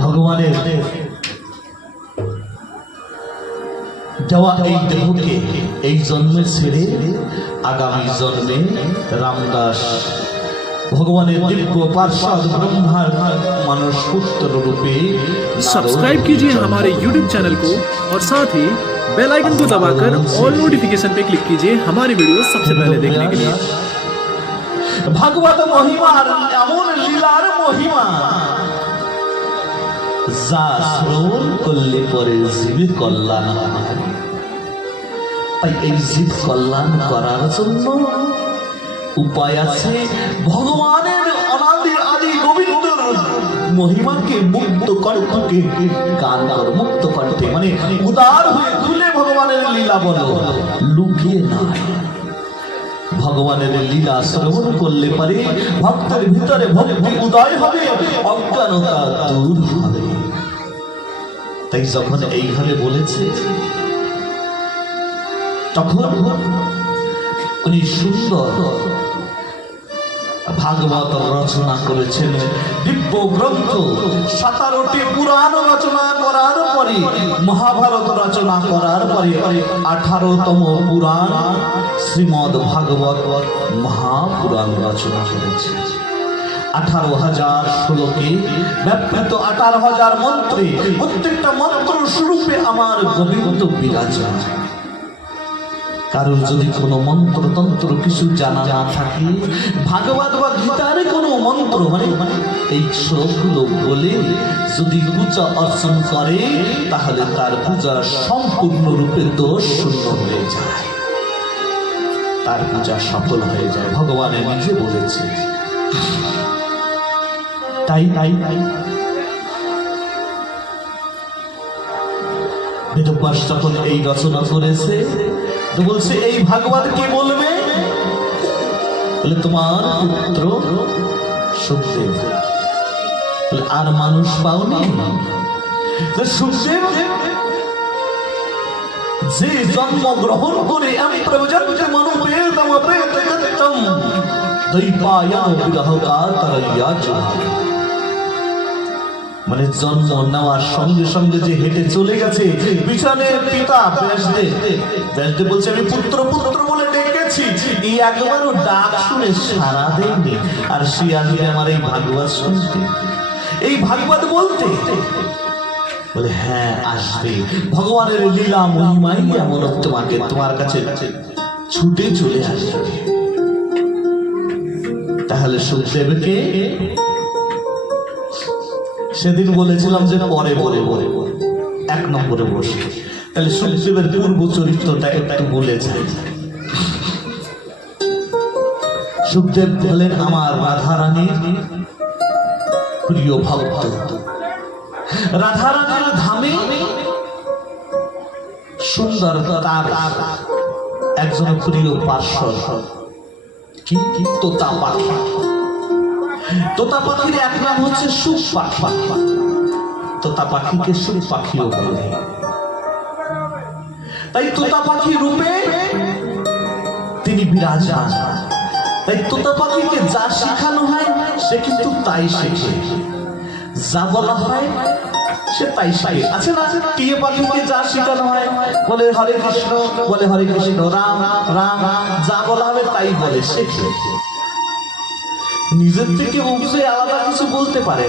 ভগবানের দেওয়া এই দেহকে এই জন্মে ছেড়ে আগামী জন্মে রামদাস भगवान दिव्य पार्षद ब्रह्मा मानस पुत्र रूपे। सब्सक्राइब कीजिए हमारे YouTube चैनल को और साथ ही बेल आइकन को दबाकर ऑल नोटिफिकेशन पे क्लिक कीजिए हमारी वीडियो सबसे पहले देखने के लिए। भागवत महिमा एमन लीलार महिमा যা শ্রবণ করলে পরে জীবের কল্যাণ হয়। তাই এই জীব কল্যাণ করার জন্য উপায় আছে। ভগবানের অনাদি আদি গোবিন্দর মহিমাকে মুক্ত কণ্ঠকে গান করো, মুক্ত কণ্ঠে মানে উদার হয়ে তুলে ভগবানের লীলা বলো, লুকিয়ে না। ভগবানের লীলা শ্রবণ করলে পারে ভক্তের ভিতরে ভক্তি উদয় হবে, অজ্ঞানতা দূর হবে। তাই যখন এইভাবে বলেছে তখন উনি সুন্দর ভাগবত রচনা করেছেন। দিব্য গ্রন্থ 17টি পুরাণ রচনা করার পরে, মহাভারত রচনা করার পরে 18তম পুরাণ শ্রীমদ ভাগবত মহাপুরাণ রচনা করেছে। 18,000 শ্লোকে ব্যাপৃত 18,000 মন্ত্রে, প্রত্যেকটা মন্ত্র স্বরূপে আমার গোবিন্দ বিরাজমান। কারণ যদি কোনো মন্ত্রতন্ত্র কিছু জানা না থাকে, ভাগবত বা গীতার কোনো মন্ত্র মানে এই শ্লোকগুলো বলে যদি পূজা অর্চন করে তাহলে তার পূজা সম্পূর্ণরূপে দোষ শূন্য হয়ে যায়, তার পূজা সফল হয়ে যায়। ভগবানের নিজে বলেছে। তাই বেদব্যাস যখন এই রচনা করেছে তো বলছে এই ভাগবত কি বলবে, বলে তোমার পুত্র সুখদেব। বলে আর মানুষ পাওনি? সুখদেব যে জন্ম গ্রহণ করে আমি প্রজন্ম মনুপেতম প্রেতম দৈপায়ন বিরহকার তারাইয়া চলে, মানে জন্ম নেওয়ার সঙ্গে সঙ্গে যে হেঁটে চলে গেছে পিছনে পিতা ব্যাসদেব বলছে আমি পুত্র পুত্র বলে ডেকেছি, এই একবারও ডাক শুনে সারা দেয়নি। আর সে আসবে আমার এই ভাগবত শুনতে, এই ভাগবত বলতে। বলে হ্যাঁ আসবে, ভগবানের লীলা মহিমাই এমন তোমাকে তোমার কাছে ছুটে চলে আসবে। তাহলে সুখদেবকে সেদিন বলেছিলাম যে পরে বলে 1 নম্বরে বসে, তাহলে সুখদেবের পূর্ব চরিত্রটা একটু বলে যাই। সুখদেব হলেন আমার রাধারানীর প্রিয় ভক্ত। রাধারানীর ধামে সুন্দর তার একজন প্রিয় পার্শ্বদ কি তোতা পাখি। তোতা পাখির এক নাম হচ্ছে সুখ পাখি। তোতা পাখিকে সুখ পাখিও বলে। তাই তোতা পাখি রূপে তিনি বিরাজমান। তাই তোতা পাখিকে যা শেখানো হয় সে কিন্তু তাই শেখে, যা বলা হয় সে তাই শেখে। আছে না টিয়া পাখিকে যা শেখানো হয় বলে হরে কৃষ্ণ, বলে হরে কৃষ্ণ, রাম রাম, যা বলা হবে তাই বলে, শেখে। নিজের থেকে উপরে আলাদা কিছু বলতে পারে।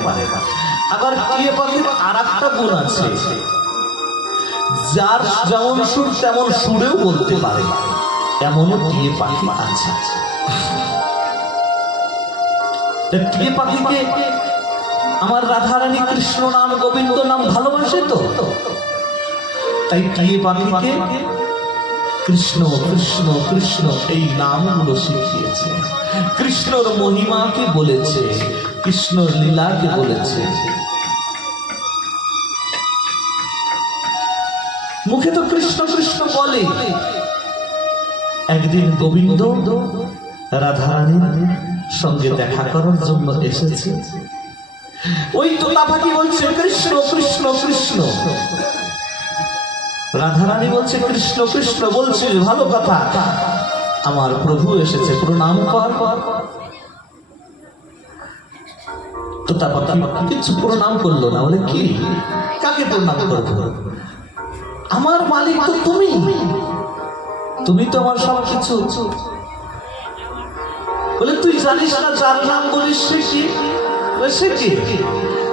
আবার টিয়া পাখির আর একটা গুণ আছে, যার যেমন সুর তেমন সুরেও বলতে পারে, এমনও টিয়া পাখি আছে। টিয়া পাখিকে আমার রাধারানী কৃষ্ণ নাম গোবিন্দ নাম ভালোবাসে তো, তাই টিয়া পাখিকে কৃষ্ণ কৃষ্ণ কৃষ্ণ এই নামগুলো শিখিয়েছে। কৃষ্ণর মহিমাকে বলেছে, কৃষ্ণর লীলাকে বলেছে। মুখে তো কৃষ্ণ কৃষ্ণ বলে। একদিন গোবিন্দ রাধারানীর সঙ্গে দেখা করার জন্য এসেছে। ওই তোতা পাখি বলছে কৃষ্ণ কৃষ্ণ কৃষ্ণ, রাধারানী বলছে কৃষ্ণ কৃষ্ণ, বলছে ভালো কথা, আমার প্রভু এসেছে প্রণাম কর। তোতা পাখি কিছু প্রণাম করলো না। বলে কি, কাকে প্রণাম করবো? আমার মালিক তো তুমি, তুমি তো আমার সব কিছু। বলে তুই জানিস না যার নাম বলিস সে কি? বলে সে কি?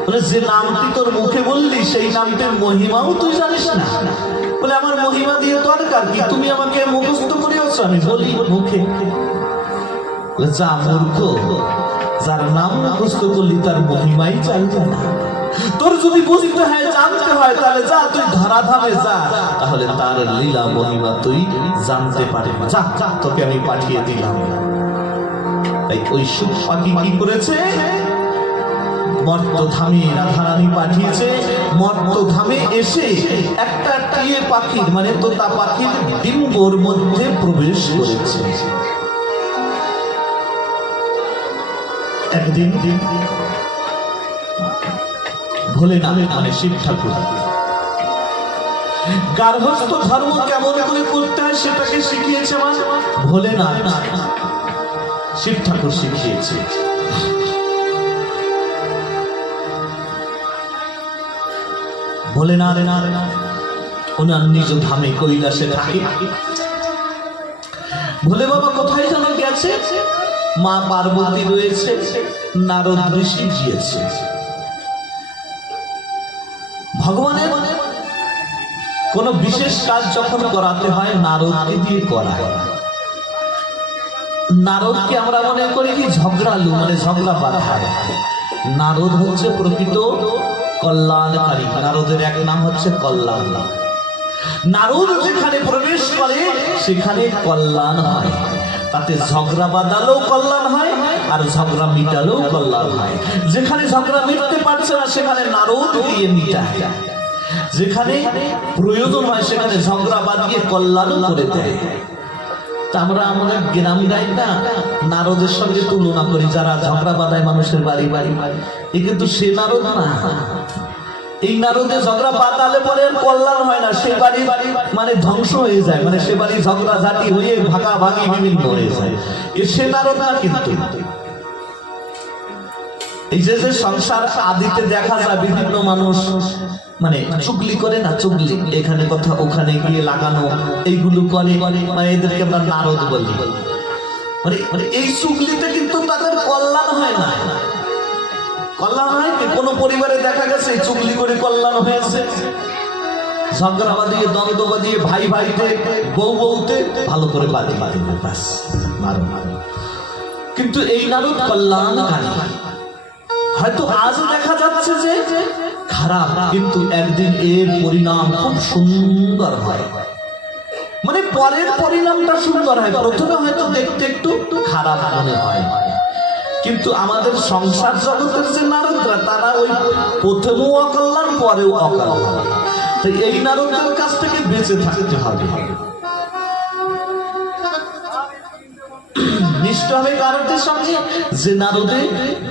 বলে যে নামটি তোর মুখে বললি সেই নামটির মহিমাও তুই জানিস না। বলে আমার মহিমা দিয়ে দরকার কি, তুমি আমাকে মুখস্থ করিয়েছ, আমি বলি মুখে। বলে যা মূর্খ, যার নাম মুখস্থ করলি তার মহিমাই চাইবে না। তোর যদি বুঝতে হয়, জানতে হয়, তাহলে যা তুই ধরাধামে যা, তাহলে তার লীলা মহিমা তুই জানতে পারবি। যা, তোকে আমি পাঠিয়ে দিলাম। তাই ওই সুখ পাখি কি করেছে? মর্তধামে রাধারানী পাঠিয়েছে। মর্তধামে এসে একটা টিয়ে পাখির মানে তোতা পাখির ডিম্বর মধ্যে প্রবেশ করেছে। একদিন ভোলেনাথ মানে শিব ঠাকুর গার্হস্থ ধর্ম কেমন করে করতে হয় সেটাকে শিখিয়েছে। আমার ভোলেনাথ শিব ঠাকুর শিখিয়েছে। ভোলেনাথ ওনার নিজ ধামে কৈলাসে থাকে। ভোলে বাবা কোথায় যেন গেছে, মা পার্বতী রয়েছে, নারদ ঋষি গিয়েছে। ভগবানের কোন বিশেষ কাজ যখন করাতে হয় নারদকে দিয়ে করায়। নারদকে আমরা মনে করি কি ঝগড়ালু, মানে ঝগড়া বাঁধায়। নারদ হচ্ছে প্রকৃত কল্যাণকারী। নারদের এক নাম হচ্ছে কল্যাণ। নারদ যেখানে প্রবেশ করে সেখানে কল্যাণ হয়। তাতে ঝগড়া বাঁধালেও কল্যাণ হয়, আর ঝগড়া মিটালেও কল্যাণ হয়। যেখানে ঝগড়া মিটতে পারছে না সেখানে নারদ দিয়ে মিটায়। যেখানে প্রয়োজন হয় সেখানে ঝগড়া বাঁধিয়ে কল্যাণ করে দেয়। তা আমরা আমাদের গ্রাম গাই না নারদের সঙ্গে তুলনা করি, যারা ঝগড়া বাঁধায় মানুষের বাড়ি বাড়ি। এ কিন্তু সে নারদ না। এই নারদে ঝগড়া বাঁধালে পরে কল্যাণ হয় না, সে বাড়ি বাড়ি মানে ধ্বংস হয়ে যায়, মানে সে বাড়ি ঝগড়া ঝাঁটি হয়ে ভাগাভাগি বিভিন্ন হয়ে যায়। সে নারদ না। কিন্তু এই যে যে সংসার আদিতে দেখা যায় বিভিন্ন মানুষ মানে চুগলি করে না, চুগলি এখানে কথা ওখানে গিয়ে লাগানো, এইগুলো করে, মানে এদেরকে আমরা নারদ বলি। মানে এই চুগলিতে কিন্তু তাদের কল্যাণ হয় না। কল্যাণ হয় কি? কোন পরিবারে দেখা গেছে চুগলি করে কল্যাণ হয়েছে, ঝগড়া বাঁধিয়ে দ্বন্দ্ব বাঁধিয়ে ভাই ভাইতে বউ বউতে ভালো করে বাঁধি ব্যাস মারো। কিন্তু এই নারদ কল্যাণকারী। হয়তো আজ দেখা যাচ্ছে যে খারাপ, কিন্তু একদিন এর পরিণাম খুব সুন্দর হয়। মানে পরের পরিণামটা সুন্দর হয়। প্রথমে হয়তো দেখতে একটু খারাপ মনে হয়, কিন্তু আমাদের সংসার জগতের যে নারদরা তারা ওই প্রথমেও অকল্যাণ পরেও অকল্যাণ। তাই এই নারদের কাছ থেকে বেঁচে থাকতে হবে। নিষ্ঠ হবে কারদের সঙ্গে যে নারদে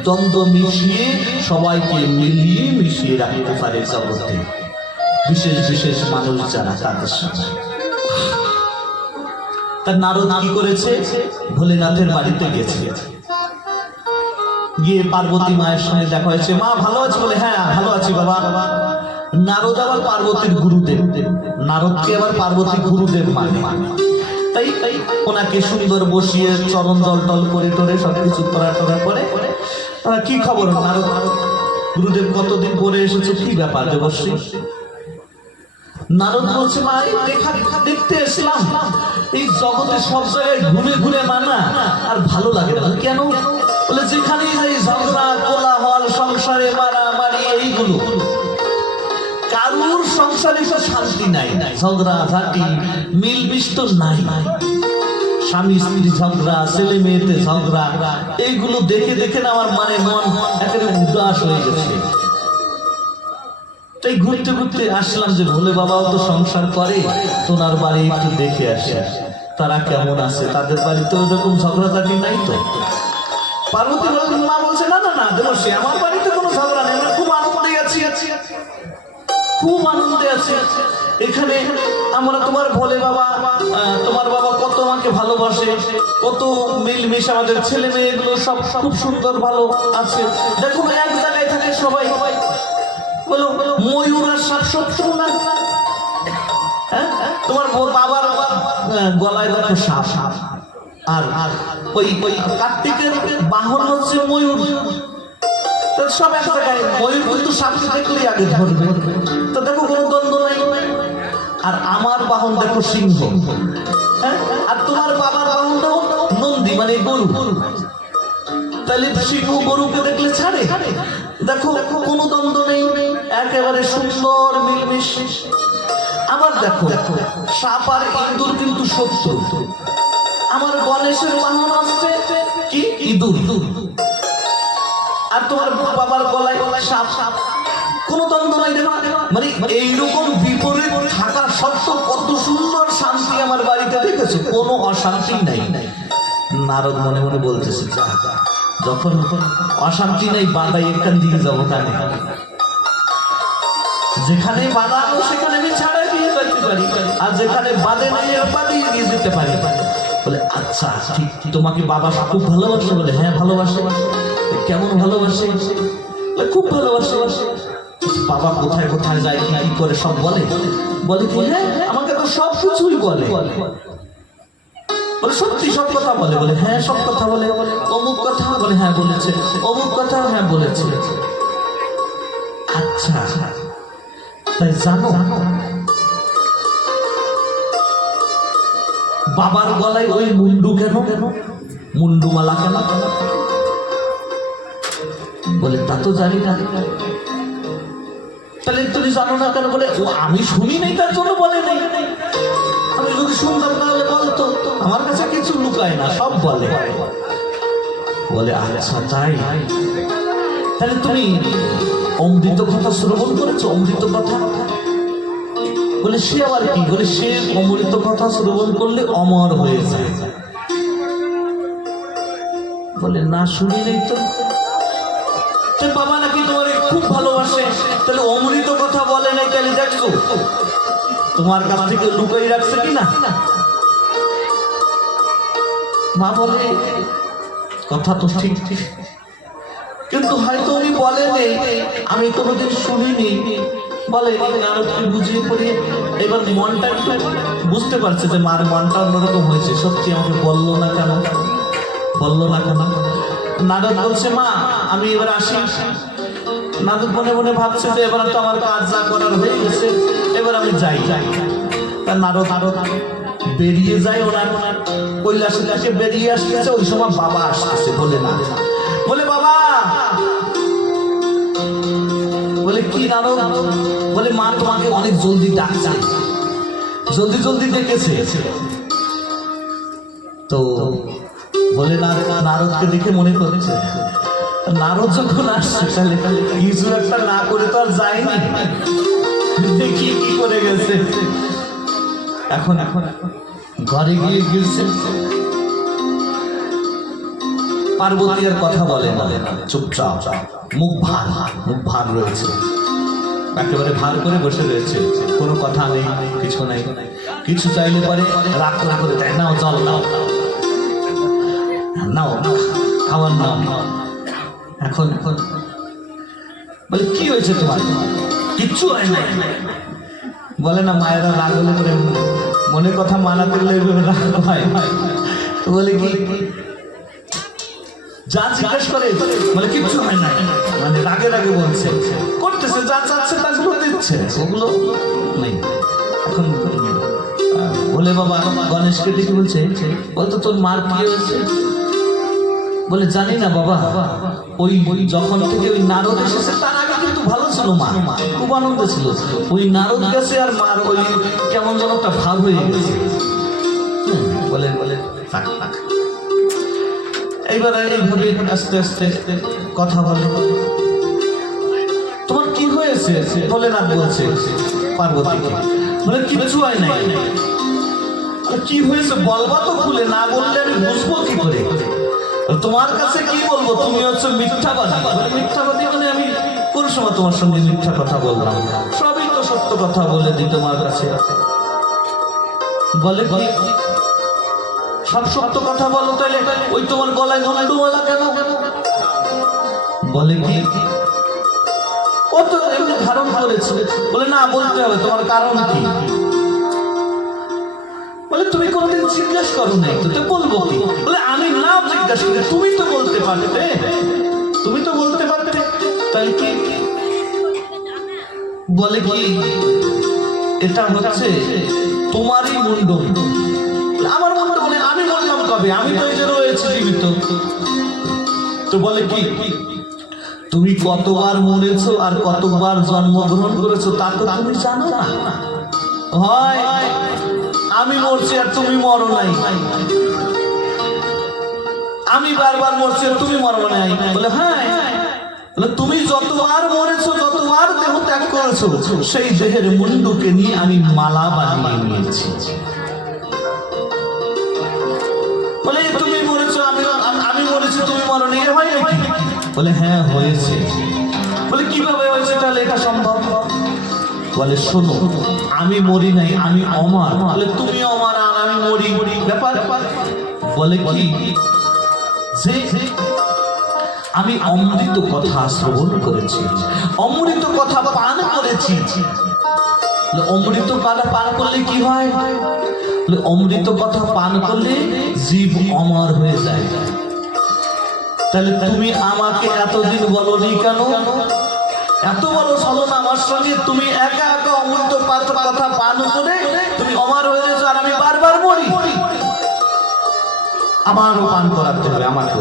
দ্বন্দ্ব মিশিয়ে সবাইকে মিলিয়ে মিশিয়ে রাখতে পারে জগতে বিশেষ বিশেষ মানুষ যারা, তাদের সঙ্গে। তার নারদ কি করেছে? ভোলেনাথের বাড়িতে গেছে, গিয়ে পার্বতী মায়ের সঙ্গে দেখা হয়েছে। মা ভালো আছে? বলে হ্যাঁ ভালো আছি বাবা। নারদ আবার পার্বতীর গুরুদেব, নারদকে আবার পার্বতী গুরুদেব মানে। তাই ওনাকে সুন্দর বসিয়ে চরণ জল টল করে টোরে সবকিছু করা টোরা করে কি খবর নারদ গুরুদেব কতদিন পরে এসেছে, কি ব্যাপার দেবশ্রী? নারদ বলছে মা দেখতে এসলাম, এই জগতে সব জায়গায় ঘুরে ঘুরে মানা আর ভালো লাগে না। কেন? বলে যেখানে যাই ঝগড়া কোলাহল, সংসারে মারামারি, এইগুলো কারুর সংসারে তো শান্তি নাই, ঝগড়া ঝাঁটি মিল বিস্তর নাই। স্বামী স্ত্রী ঝগড়া, ছেলে মেয়েতে ঝগড়া, এইগুলো দেখে দেখে না আমার মানে মন একেবারে উদাস হয়ে গেছে। তাই ঘুরতে ঘুরতে আসলাম যে ভোলে বাবাও তো সংসার করে, তোনার বাড়ি একটু দেখে আসে তারা কেমন আছে, তাদের বাড়িতে ওরকম ঝগড়াঝাটি নাই তো। পার্বতী মা বলছে না না না দেবশ্রী, আমার বাড়িতে কোনো ঝগড়া নেই, আমরা খুব আনন্দে আছি। খুব আনন্দে আছি। এখানে আমরা তোমার ভোলে বাবা, তোমার বাবা কত আমাকে ভালোবাসে, কত মিলমিশ আমাদের ছেলে মেয়েগুলো সব খুব সুন্দর ভালো আছে। দেখো এক জায়গায় থাকে সবাই, বলো ময়ূর আর সাপ সব না। হ্যাঁ, তোমার বাবার গলায় দেখো সাপ, আর ওই কার্তিকের বাহন হচ্ছে ময়ূর। সব এক জায়গায়, ময়ূর কিন্তু সাপকে দেখলেই আগে ধরবে, তো দেখো কোনো দ্বন্দ্ব নাই। আর আমার বাহন দেখো সিংহ, হ্যাঁ, আর তোমার বাবার বাহনটাও নন্দী মানে গরু। তাহলে সিংহ গরুকে দেখলে ছাড়ে? দেখো কোনো দ্বন্দ্ব নেই, একেবারে সুন্দর মিলমিশ। আবার দেখো সাপ আর ইঁদুর কিন্তু শত্রু। আমার গণেশের বাহন আসছে কি ইঁদুর, আর তোমার বাবার গলায় সাপ, কোনো দ্বন্দ্ব নাই। দেখো মানে এইরকম বিপরীত থাকা সত্ত্বেও কত সুন্দর শান্তি আমার বাড়িতে, দেখেছো কোনো অশান্তি নাই। নারদ মনে মনে বলতেছে, যখন অশান্তি নেই বাধাই এখান দিয়ে যাবো কানে, যেখানে বাধা সেখানে আমি ছাড়াই দিয়ে যেতে পারি, আর যেখানে বাধে নেই বাদিয়ে দিয়ে যেতে পারি। বলে আচ্ছা ঠিক, তোমাকে বাবা খুব ভালোবাসে? বলে হ্যাঁ ভালোবাসে। কেমন ভালোবাসে? খুব ভালোবাসে। বাবা কোথায় কোথায় যায়, কি করে সব বলে? বলে কি হ্যাঁ আমাকে তো সব কিছুই বলে। বলে সত্যি সব কথা বলে? বলে হ্যাঁ সব কথা বলে। অমুক কথা? বলে হ্যাঁ বলেছে। অমুক কথা? হ্যাঁ বলেছে। আচ্ছা তাই জানো বাবার গলায় ওই মুন্ডু কেন, মুন্ডু মালা কেন? বলে তা তো জানি না। তাহলে তুমি জানো না কেন? বলে ও আমি শুনি নাই তার জন্য বলে নাই। আমি যদি শুনতাম তাহলে বলতো। আমার কাছে কিছু লুকায় না, সব বলে। বলে আচ্ছা তাই, তাহলে তুমি অমৃত কথা শ্রবণ করেছো? অমৃত কথা? বলে সে আবার কি? বলে সে অমৃত কথা শ্রবণ করলে অমর হয়ে যায়। বলে না শুনি নেই তো। বাবা নাকি তোমার খুব ভালোবাসে, তাহলে অমৃত কথা বলে নাই, তাহলে দেখছো তোমার কাছ থেকে লুকাই রাখছে কিনা? মা বলে কথা তো ঠিক ঠিক, কিন্তু হয়তো উনি বলেনি, আমি কোনোদিন শুনিনি। বলে নারদকে বুঝিয়ে পড়ে এবার মনটা একটু বুঝতে পারছে যে মার মনটা অন্যরকম হয়েছে। সত্যি আমাকে বললো না কেন, বললো না কেন? নারদ বলছে মা আমি এবার আসি। নারদ মনে মনে ভাবছে যে এবার তো আমার কাজ যা করার হয়ে গেছে, এবার আমি যাই। তার নারদ বেরিয়ে যায়, ওনার কৈলাসে কাছে বেরিয়ে আসতেছে। ওই সময় বাবা আসতেছে। বলে না, বলে বাবা। বলে কি নারদ? বলে মা তোমাকে অনেক জলদি ডাকছে, জলদি জলদি ডেকেছে। তো বলে নারদকে দেখে মনে করছে নারদ যখন আসছে তাহলে কিছু একটা না করে তো আর যায়নি, দেখি কি করে গেছে। এখন এখন ঘরে গিয়ে গেছে। পার্বতী আর কথা বলে না, চুপচাপ, মুখ ভার রয়েছে, একেবারে ভার করে বসে রয়েছে। কোনো কথা নেই, কিছু নাই। কিছু চাইলে পরে রাগ না করে দেয়, নাও জল নাও, নাও খাবার নাও। এখন বলে কি হয়েছে তোমার? কিচ্ছু হয় না। বলে না মায়েরা রাগ হলে করে মনের কথা মানাতে গেলে রাগ হয়। তো বলে কি যা জিজ্ঞেস করে? বলে কিচ্ছু হয় না, মানে রাগে রাগে বলছে, করতেছে যা চাচ্ছে তাগুলো দিচ্ছে, ওগুলো নেই। এখন বলে বাবা গণেশকে ডেকে বলছে বলতো তোর মার কি হয়েছে? বলে জানি না বাবা, ওই যখন থেকে ওই নারদ এসেছে তার আগে কিন্তু ভালো ছিল, মা খুব আনন্দ ছিল। ওই নারদ গেছে আর মার ওই কেমন যেন একটা ভাব হয়ে গেছে। বলে বলে থাক থাক। এইবার এইভাবে আস্তে আস্তে কথা বলে, তোমার কি হয়েছে? বলে না বলছে পার্বতীকে। বলে কিচ্ছু হয় নাই। কি হয়েছে বলবা তো খুলে, না বললে আমি বুঝবো কি করে? তোমার কাছে কি বলবো? তুমি হচ্ছে মিথ্যাবাদী। মিথ্যাবাদী মানে আমি কোন সময় তোমার সঙ্গে মিথ্যা কথা বললাম? সবই তো সত্য কথা বলে দিই তোমার কাছে। বলে কি সব সত্য কথা বলো, তাহলে ওই তোমার গলায় ঘণ্টমালা কেন? বলে কি ও তো এমনি ধারণ করেছে। বলে না, বলতে হবে, তোমার কারণ কি? বলে তুমি কোনোদিন জিজ্ঞেস করো নাই তো বলবো কি? বলে আমি না জিজ্ঞাসা করি, তুমি তো বলতে পারতে, তুমি তো বলতে পারতে, তাই কি? বলে কি এটা হচ্ছে তোমারই মুন্ডন। আমার মুন্ড? বলে আমি বললাম কবে? আমি তো এই যে রয়েছি জীবিত। তো বলে কি তুমি কতবার মরেছো আর কতবার জন্মগ্রহণ করেছো তা তো তুমি জানো না। হয় আমি মরছি আর তুমি মরো নাই, আমি বারবার মরছি আর তুমি মরো নাই। বলে হ্যাঁ। বলে তুমি যতবার মরেছো, যতবার দেহ ত্যাগ করেছো, সেই দেহের মুন্ডকে নিয়ে আমি মালা বানিয়ে নিয়েছি। বলে তুমি মরেছো, আমি মরেছি, তুমি মরো নি, হয় নাকি? বলে হ্যাঁ হয়েছে। বলে কিভাবে হয়েছে তাহলে এটা সম্ভব? বলে শোনো, আমি মরি নাই, আমি অমর। বলে তুমি অমর আর আমি মরি, ব্যাপার? বলে কি যে আমি অমৃত কথা শ্রবণ করেছি, অমৃত কথা পান করেছি। অমৃত পান করলে কি হয়? অমৃত কথা পান করলে জীব অমর হয়ে যায়। তাহলে তুমি আমাকে এতদিন বলনি কেন? এত বড় ছলনা আমার সঙ্গে, তুমি একা একা অমৃত কথা পান করে তুমি অমর হয়ে গেছো আর আমি বারবার মরি। আমারও পান করাতে হবে, আমাকে।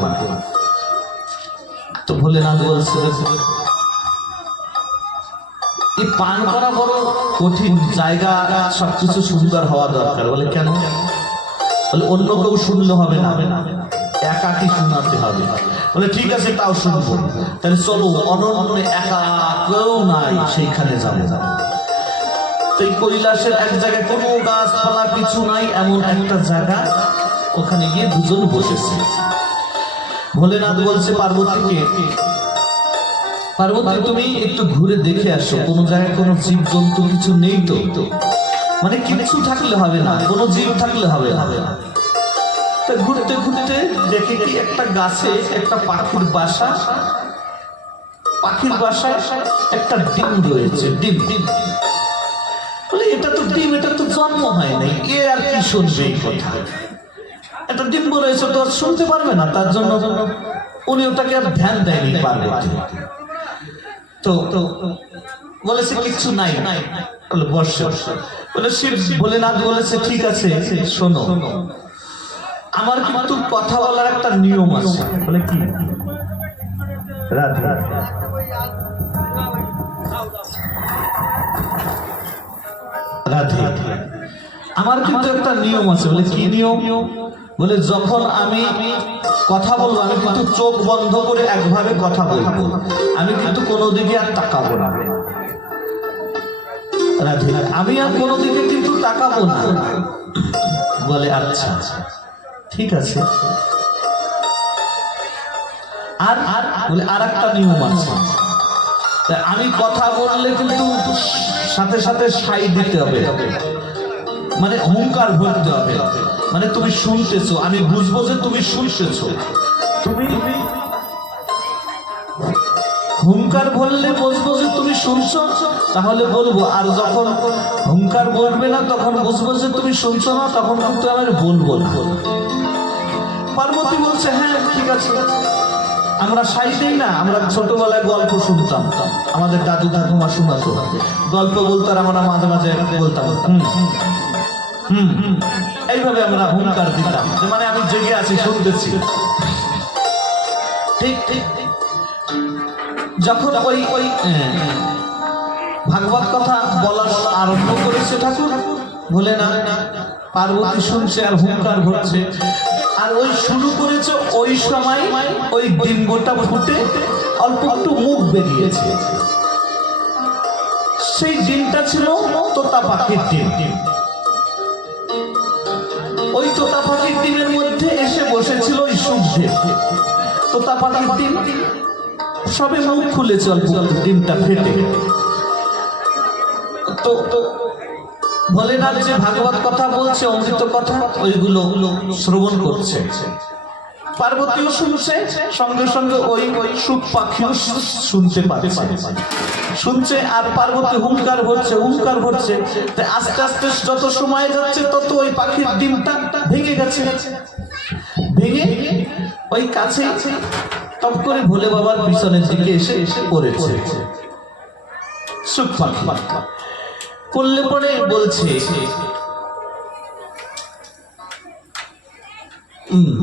তো ভোলেনাথ বলছে এই পান করা বড় কঠিন জায়গা, সবকিছু সুন্দর হওয়া দরকার। বলে কেন? বলে অন্য কেউ শুনলে হবে না, একাকি শোনাতে হবে। বলে ঠিক আছে, তাও শুনবো। তাহলে চলো অনন্য, একা কেউ নাই, সেইখানে যাবো। তো এই কৈলাসের এক জায়গায় কোনো গাছপালা কিছু নাই, এমন একটা জায়গা, ওখানে গিয়ে দুজন বসেছে। ভোলেনাথ বলছে পার্বতীকে, পার্বতী তুমি একটু ঘুরে দেখে আসো, কোন জায়গায় কোনো জীব জন্তু কিছু নেই তো? মানে কিছু থাকলে হবে না, কোনো জীব থাকলে হবে না। তা ঘুরতে ঘুরতে দেখে কি একটা গাছে একটা পাখির বাসা, পাখির বাসায় একটা ডিম রয়েছে। ডিম বলে এটা তো ডিম, এটা তো জন্ম হয় নাই, এ আর কি শুনবে এই কথা? একটা ডিম্ব রয়েছে তো শুনতে পারবে না, তার জন্য উনি ওটাকে আর ধ্যান দেয়নি পার্বতী। তো বলেছে কিচ্ছু নাই। বলে বর্ষা। বলে শিব ভোলেনাথ বলেছে ঠিক আছে, শোনো, আমার কিন্তু কথা বলার একটা নিয়ম আছে। বলে কি? রাধে রাধে, আমার কিন্তু একটা নিয়ম আছে। বলে কি নিয়ম? বলে যখন আমি কথা বলবো, আমি কিন্তু চোখ বন্ধ করে একভাবে কথা বলবো, আমি কিন্তু কোনো দিকে আর তাকাবো না। রাধে, আমি আর কোনো দিকে কিন্তু তাকাবো না। বলে আচ্ছা ঠিক আছে। আর বলে আর একটা নিয়ম আছে, আমি কথা বললে কিন্তু সাথে সাথে সাই দিতে হবে, মানে হুঙ্কার ভরতে হবে। মানে তুমি শুনতেছো, আমি বুঝবো যে তুমি শুনতেছো। তুমি হুঙ্কার বললে বুঝবো যে তুমি শুনছো, তাহলে বলবো। আর যখন হুঙ্কার বলবে না, তখন বুঝবো যে তুমি শুনছো না, তখন কিন্তু আমি বলবো না। পার্বতী বলছে হ্যাঁ ঠিক আছে। আমরা সাই দেই না, আমরা ছোটবেলায় গল্প শুনতাম, আমাদের দাদু ঠাকুমা শোনাতো, গল্প বলতো আর আমরা মাঝে মাঝে বলতাম এইভাবে আমরা হুঙ্কার দিতাম, মানে আমি জেগে আছি, শুনতেছি। ঠিক ঠিক যখন ওই ভাগবত কথা বলা আরম্ভ করেছে ঠাকুর, বলে না পার্বতী শুনছে আর হুঙ্কার ভরছে। আর ওই শুরু করেছে, ওই সময় ওই ডিম্বটা ফুটে অল্প একটু মুখ বেরিয়েছে। সেই ডিমটা ছিল তোতা পাখির ডিম। ওই তোতা পাখির ডিমের মধ্যে এসে বসেছিল ওই সুখদেব। তোতা পাখির ডিম সবে মুখ খুলেছে, অল্প ডিমটা ফেটে তো ভোলেনাথ যে ভাগবত কথা বলছে, অমৃত কথা, ওইগুলো শ্রবণ করছে। পার্বতীও শুনছে, সঙ্গে সঙ্গে ওই সুখ পাখিও শুনতে পাচ্ছে, শুনছে। আর পার্বতী হুঙ্কার ভরছে। আস্তে আস্তে যত সময় যাচ্ছে তত ওই পাখির ডিমটা ভেঙে গেছে। ভেঙে ওই কাছে টপ করে ভোলে বাবার পিছনের দিকে এসে পড়েছে সুখ পাখি। পড়লে পরে বলছে,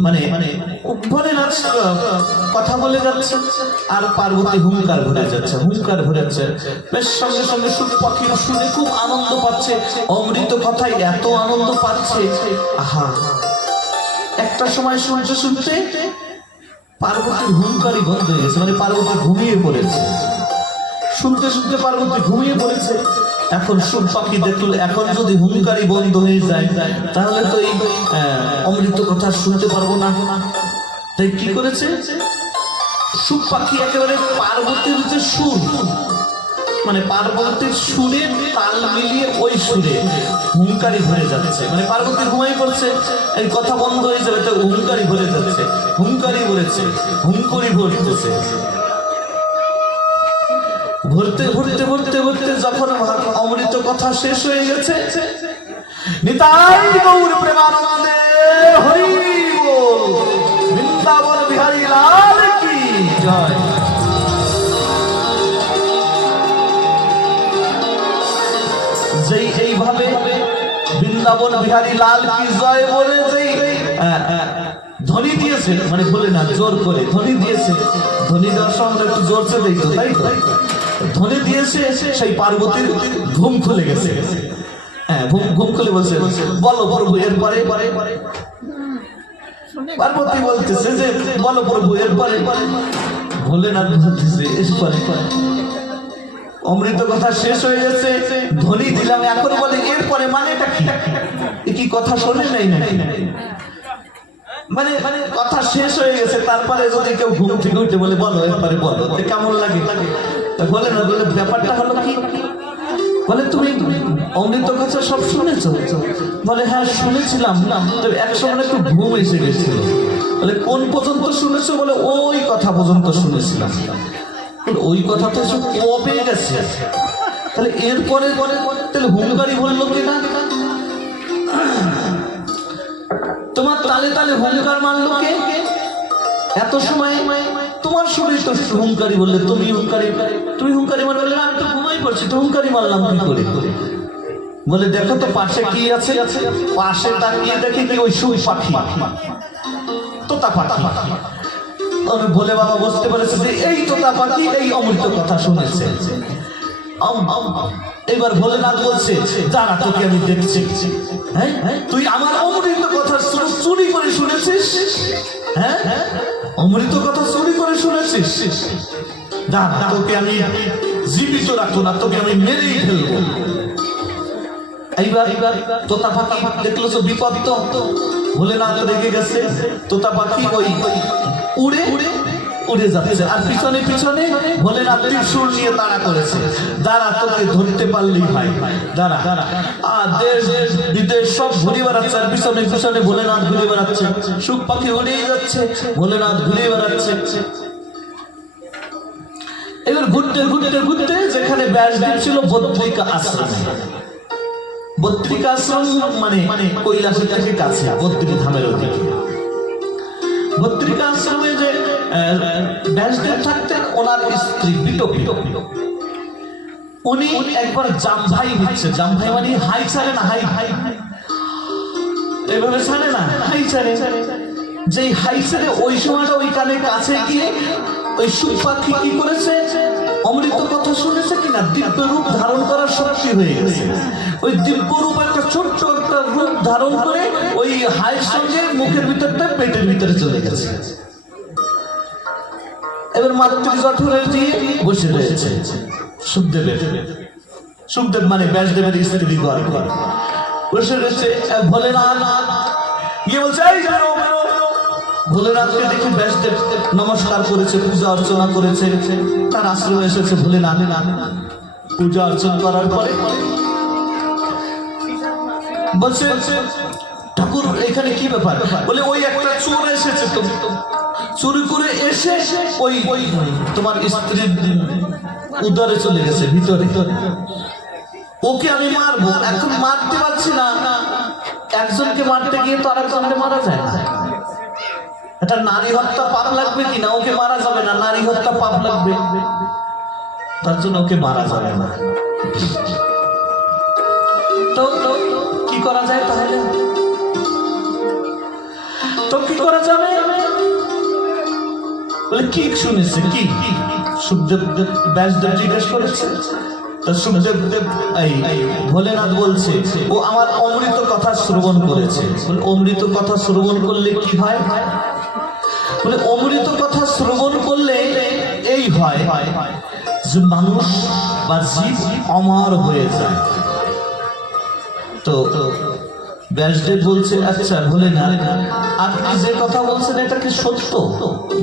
মানে ভোলেনাথ কথা বলে যাচ্ছে আর পার্বতী হুঙ্কার ভরে যাচ্ছে। বেশ সঙ্গে সঙ্গে সুখ পাখি শুনে খুব আনন্দ পাচ্ছে, অমৃত কথায় এত আনন্দ পাচ্ছে। আহা, একটা সময় শুনতে পার্বতীর হুঙ্কারই বন্ধ হয়ে গেছে, মানে পার্বতী ঘুমিয়ে পড়েছে। শুনতে পার্বতী ঘুমিয়ে পড়েছে। এখন সুখ পাখি দেখলো, এখন যদি হুঙ্কারি বন্ধ হয়ে যায় তাহলে তো এই অমৃত কথা শুনতে পারবো না। তাই কি করেছে, সুখ পাখি একেবারে পার্বতীর যে সুর, মানে পার্বতীর সুরে তাল মিলিয়ে ওই সুরে হুঙ্কারি ভরে যাচ্ছে। মানে পার্বতী ঘুমাই পড়ছে, এই কথা বন্ধ হয়ে যাবে, তো হুঙ্কারি ভরে যাচ্ছে, হুঙ্কারি ভরেছে, হুঙ্করি ভরতেছে। ভরতে যখন অমৃত কথা শেষ হয়ে গেছে, নিতাই গৌর প্রেমানন্দে হরি বল, বৃন্দাবন বিহারী লাল কি জয়। যেই এইভাবে বৃন্দাবন বিহারী লাল কি জয় বলে যেই ধ্বনি দিয়েছে, মানে বলে না জোর করে ধ্বনি দিয়েছে, ধ্বনি দেওয়ার সময় একটু জোরছে দেখতো, তাই তো ধ্বনি দিয়েছে, সেই পার্বতীর ঘুম খুলে গেছে। হ্যাঁ, ঘুম খুলে বলছে, বলো প্রভু এরপরে। পার্বতী বলতেছে যে বলো প্রভু এরপরে। ভোলেনাথ বলতেছে এরপরে। অমৃত কথা শেষ হয়ে গেছে, ধ্বনি দিলাম, এখন বলে এরপরে, মানেটা কি কথা শোনে নাই নাকি? মানে কথা শেষ হয়ে গেছে, তারপরে যদি কেউ ঘুম থেকে উঠে বলে বলো এরপরে বলো, কেমন লাগে? বলে না, বলে ব্যাপারটা হলো কি, বলে তুমি অমৃত কথা সব শুনেছো? বলে হ্যাঁ শুনেছিলাম, তো এক সময় একটু ঘুম এসে গেছিল। বলে কোন পর্যন্ত শুনেছো? বলে ওই কথা পর্যন্ত শুনেছিলাম। ওই কথা তো সব কবে গেছে, তাহলে এরপরে তাহলে হুঙ্কারি বললো কিনা? তোমার তালে তালে হুঙ্কার মারলো কে? এত সময় তোমার শরীর তো হুঙ্কারি বললে, তুমি হুঙ্কারি মারলে, আমি তো ঘুমাই পড়ছি, তো হুঙ্কারি মারলাম কি করে? বলে দেখো তো পাশে কি আছে। পাশে তাকিয়ে দেখি কি ওই সুখ পাখি, তোতা পাখি। ভোলে বাবা বুঝতে পেরেছে যে এই তোতা পাখি এই অমৃত কথা শুনেছে। এবার ভোলেনাথ বলছে, যারা তোকে আমি দেখছি, হ্যাঁ তুই আমার অমৃত কথা চুরি করে শুনেছিস? হ্যাঁ অমৃত কথা চুরি করে শুনেছিস? দাঁড়া, তোকে আমি জীবিত রাখবো না, তোকে আমি মেরেই ফেলবো। এইবার তোতা পাখি দেখলো তো বিপদ, তো ভোলেনাথ রেগে গেছে। তোতা পাখি ওই উড়ে যাচ্ছে, আর পিছনে ভোলেনাথ ত্রিশূল নিয়ে তাড়া করেছে। দাঁড়া, তোকে ধরতে পারলেই ভাই, দাঁড়া। আর দেশ বিদেশ সব ঘুরে বেড়াচ্ছে, আর পিছনে ভোলেনাথ ঘুরে বেড়াচ্ছে। সুখ পাখি উড়েই যাচ্ছে, ভোলেনাথ ঘুরে বেড়াচ্ছে। এবার ঘুরতে যেখানে ব্যাসদেব ছিল বদ্রিকা আশ্রম। বদ্রিকা আশ্রম মানে কৈলাসের থেকে কাছে, বদ্রী ধামের ওদিকে। বদ্রিকা আশ্রমে যে ব্যাসদেব থাকতেন, ওনার স্ত্রী বিটপি, উনি একবার জামভাই হচ্ছে। জামভাই মানে হাই ছাড়ে না, হাই এভাবে ছাড়ে না, হাই ছাড়ে। যেই হাই ছেড়ে ওই সময়টা ওই কানে কাছে গিয়ে ওই সুখ পাখি কি করেছে, অমৃত কথা শুনেছে কিনা, দিব্য রূপ ধারণ করার শক্তি হয়ে গেছে। ওই দিব্য রূপ একটা ছোট্ট একটা রূপ ধারণ করে ওই হাইয়ের সঙ্গে মুখের ভিতরটা পেটের ভিতরে চলে গেছে। এবার মাতৃ জঠরে দিয়ে বসে রয়েছে সুখদেব মানে ব্যাসদেবের স্ত্রী ঘর বসে রয়েছে। ভোলেনাথ গিয়ে বলছে, ভোলেনাথকে দেখে ব্যাসদেব নমস্কার করেছে, পূজা অর্চনা করেছে, তার আশ্রমে এসেছে। ভোলেনাথ পূজা অর্চনা করার পরে বলছে ঠাকুর এখানে কি ব্যাপার? বলে ওই একটা চোর এসেছে, তো চুরি করে এসে ওই তোমার স্ত্রীর উদরে চলে গেছে ভিতরে, ওকে আমি মারবো, এখন মারতে পারছি না। একজনকে মারতে গিয়ে তো আরেকজনকে মারা যায় না। এটা নারী হত্যা পাপ লাগবে কিনা? ওকে মারা যাবে না, নারী হত্যা পাপ লাগবে, তার জন্য ওকে মারা যাবে না। তো কি করা যায় তাহলে? তো কি করা যাবে? বলে কি শুনেছে? কি সুখদেব ব্যাসদেব জিজ্ঞেস করেছে। সুখদেব ভোলেনাথ বলছে ও আমার অমৃত কথা শ্রবণ করেছে। বলে অমৃত কথা শ্রবণ করলে কি হয়? বলে অমৃত কথা শ্রবণ করলে এই হয় যে মানুষ বা জীব অমর হয়ে যায়। তো ব্যাসদেব বলছে আচ্ছা ভোলেনাথ, আপনি যে কথা বলছেন এটা কি সত্য?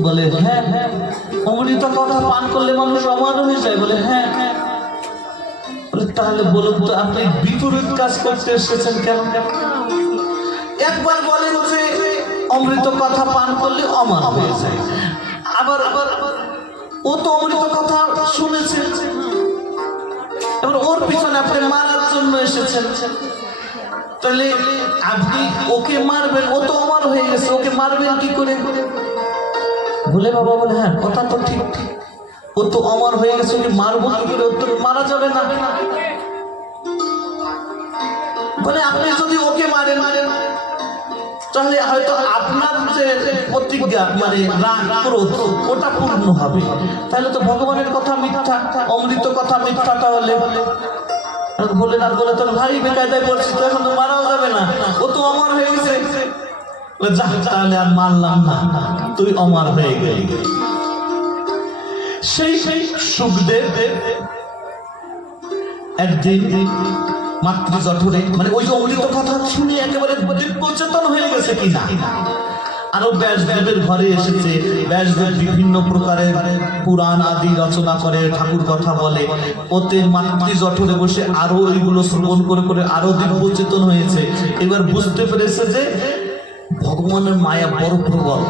বলে হ্যাঁ হ্যাঁ। অমৃত কথা পান করলে মানুষ অমর হয়ে যায়? বলে হ্যাঁ। তাহলে বলুন তো আপনি বিপরীত কাজ করতে এসেছেন কেন? একবার বলেন যে অমৃত কথা পান করলে অমর হয়ে যায়, আবার ও তো অমৃত কথা শুনেছে, এবার ওর পিছনে আপনি মারার জন্য এসেছেন। তাহলে আপনি ওকে মারবেন, ও তো অমর হয়ে গেছে, ওকে মারবেন কি করে? বলে বাবা বলে হ্যাঁ কথা তো ঠিক, ও তো অমর হয়ে গেছে, ওকে মারবো কি করে? ও তো মারা যাবে না। বলে আপনি যদি ওকে মারেন তাহলে হয়তো আপনার যে প্রতিজ্ঞা মানে রাগ ক্রোধ ওটা পূর্ণ হবে, তাহলে তো ভগবানের কথা মিথ্যা, অমৃত কথা মিথ্যা। তাহলে বলে না, বলে তোর ভাই বেকায়দায় পড়ছিস, তো এখন তো মারাও যাবে না, ও তো অমর হয়ে গেছে। যা তাহলে আর মারলাম না, তুই অমর হয়ে গেলি। সেই সুখদেব একদিন মাতৃ জঠরে মানে ওই অমৃত কথা শুনে একেবারে দিব্যচেতন হয়ে গেছে কিনা, আরো ব্যাসদেবের ঘরে এসেছে। ব্যাসদেব বিভিন্ন প্রকারের পুরাণ আদি রচনা করে, ঠাকুর কথা বলে, ওতে মাতৃ জঠরে বসে আরো ওইগুলো শ্রবণ করে করে আরো দিব্যচেতন হয়েছে। এবার বুঝতে পেরেছে যে ভগবানের মায়া বড় প্রবল,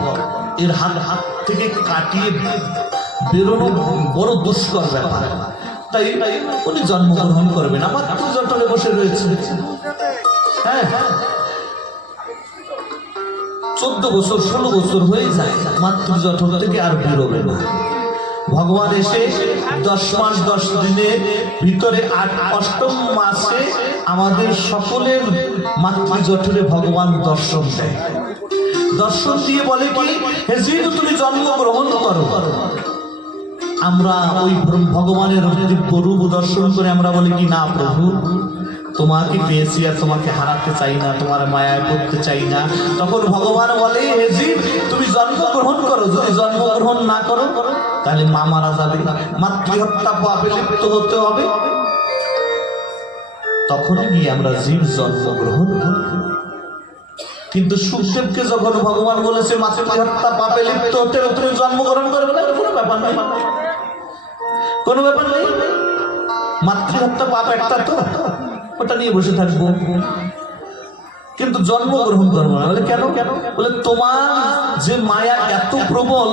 এর হাত থেকে কাটিয়ে বেরোনো বড় দুষ্কর ব্যাপার। তাই উনি জন্মগ্রহণ করবেন, আমার জটলে বসে রয়েছে। হ্যাঁ 14 বছর 16 বছর হয়ে যায়, মাতৃ জঠল থেকে আর বেরোবে না। ভগবান এসে 10 মাস 10 দিনের ভিতরে 8ম মাসে আমাদের সকলের মাতৃ জঠরে ভগবান দর্শন দেয়। দর্শন দিয়ে বলে কি, হে জীব তুমি জন্মগ্রহণ করো। আমরা ওই ভগবানের দিব্য রূপ দর্শন করে আমরা বলি কি, না প্রভু তোমাকে পেয়েছি আর তোমাকে হারাতে চাই না, তোমার মায়ায় পড়তে চাই না। তখন ভগবান বলে, হে জীব তুমি জন্মগ্রহণ করো, যদি জন্মগ্রহণ না করো তাহলে মা মারা যাবে, মাতৃহত্যা পাপে লিপ্ত হতে হবে। তখন গিয়ে আমরা জীব জন্মগ্রহণ করি। কিন্তু সুখদেবকে যখন ভগবান বলেছে মাতৃহত্যা পাপে লিপ্ত হতে তুমি জন্মগ্রহণ করবে না, কোনো ব্যাপার নাই, কোনো ব্যাপার নেই, মাতৃহত্যা পাপ একটা তো, ওটা নিয়ে বসে থাকবো, কিন্তু জন্মগ্রহণ করবো না। বলে কেন? বলে তোমার যে মায়া এত প্রবল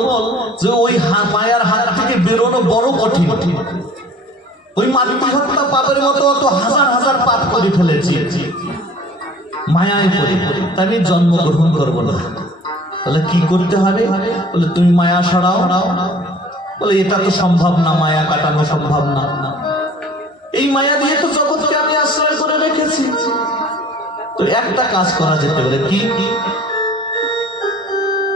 যে ওই মায়ার হাত থেকে বেরোনো বড় কঠিন। ওই মাতৃহত্যা পাপের মতো অত হাজার হাজার পাপ করে ফেলেছি, মায়ায় পড়ে, তাই আমি জন্মগ্রহণ করবো না। বলে কি করতে হবে? বলে তুমি মায়া সরাও। বলে এটা তো সম্ভব না, মায়া কাটানো সম্ভব না, এই মায়া দিয়ে তো জগৎকে আমি আশ্রয় করে রেখেছি। তো একটা কাজ করা যেতে পারে কি,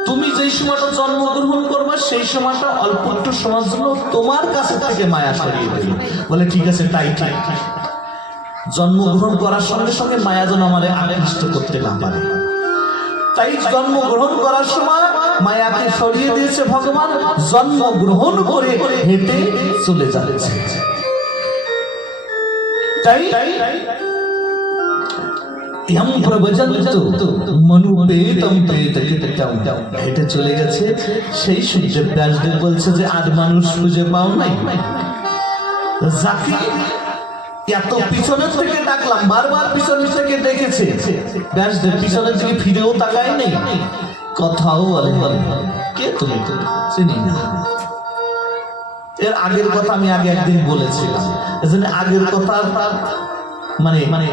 তুমি যেই সময়টা জন্মগ্রহণ করবে সেই সময়টা অল্প একটু সময়ের জন্য তোমার কাছে থেকে মায়া সরিয়ে দেবে। বলে ঠিক আছে, তাই ঠিক। জন্মগ্রহণ করার সঙ্গে সঙ্গে মায়া যেন আমাদের আকৃষ্ট করতে না পারে, তাই জন্মগ্রহণ করার সময় মায়াকে সরিয়ে দিয়েছে ভগবান, জন্মগ্রহণ করে হেঁটে চলে যাচ্ছে। তাই হেঁটে চলে গেছে। সেই সুখদেব ব্যাসদেব বলছে যে আর মানুষ খুঁজে পাও নাই, যাকে এত পিছনের থেকে ডাকলাম, বারবার পিছনের থেকে ডেকেছে, ব্যাসদেব পিছনের দিকে ফিরেও তাকায় নেই, কথাও বলে কে তুমি, চিনি না। এর আগের কথা আমি আগে একদিন বলেছিলাম, এজন্য আগের কথা মানে মানে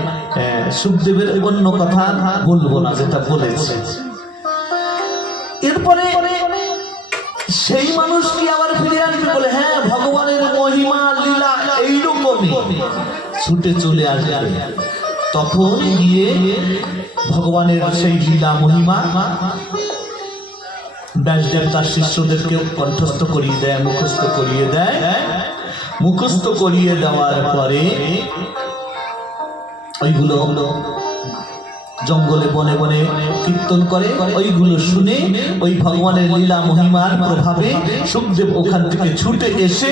সুখদেবের অন্য কথা বলবো না যেটা বলেছে। এরপরে সেই মানুষ কি আবার ফিরে আসবে বলে, হ্যাঁ ভগবানের মহিমা লীলা এইরকমই, ছুটে চলে আসবে। তখন গিয়ে ভগবানের সেই লীলা মহিমা ব্যাসদেব তার শিষ্যদেরকে কণ্ঠস্থ করিয়ে দেয়, মুখস্থ করিয়ে দেয়। মুখস্থ করিয়ে দেওয়ার পরে ওইগুলো জঙ্গলে বনে বনে কীর্তন করে, ওইগুলো শুনে ওই ভগবানের লীলা মহিমার প্রভাবে সুখদেব ওখান থেকে ছুটে এসে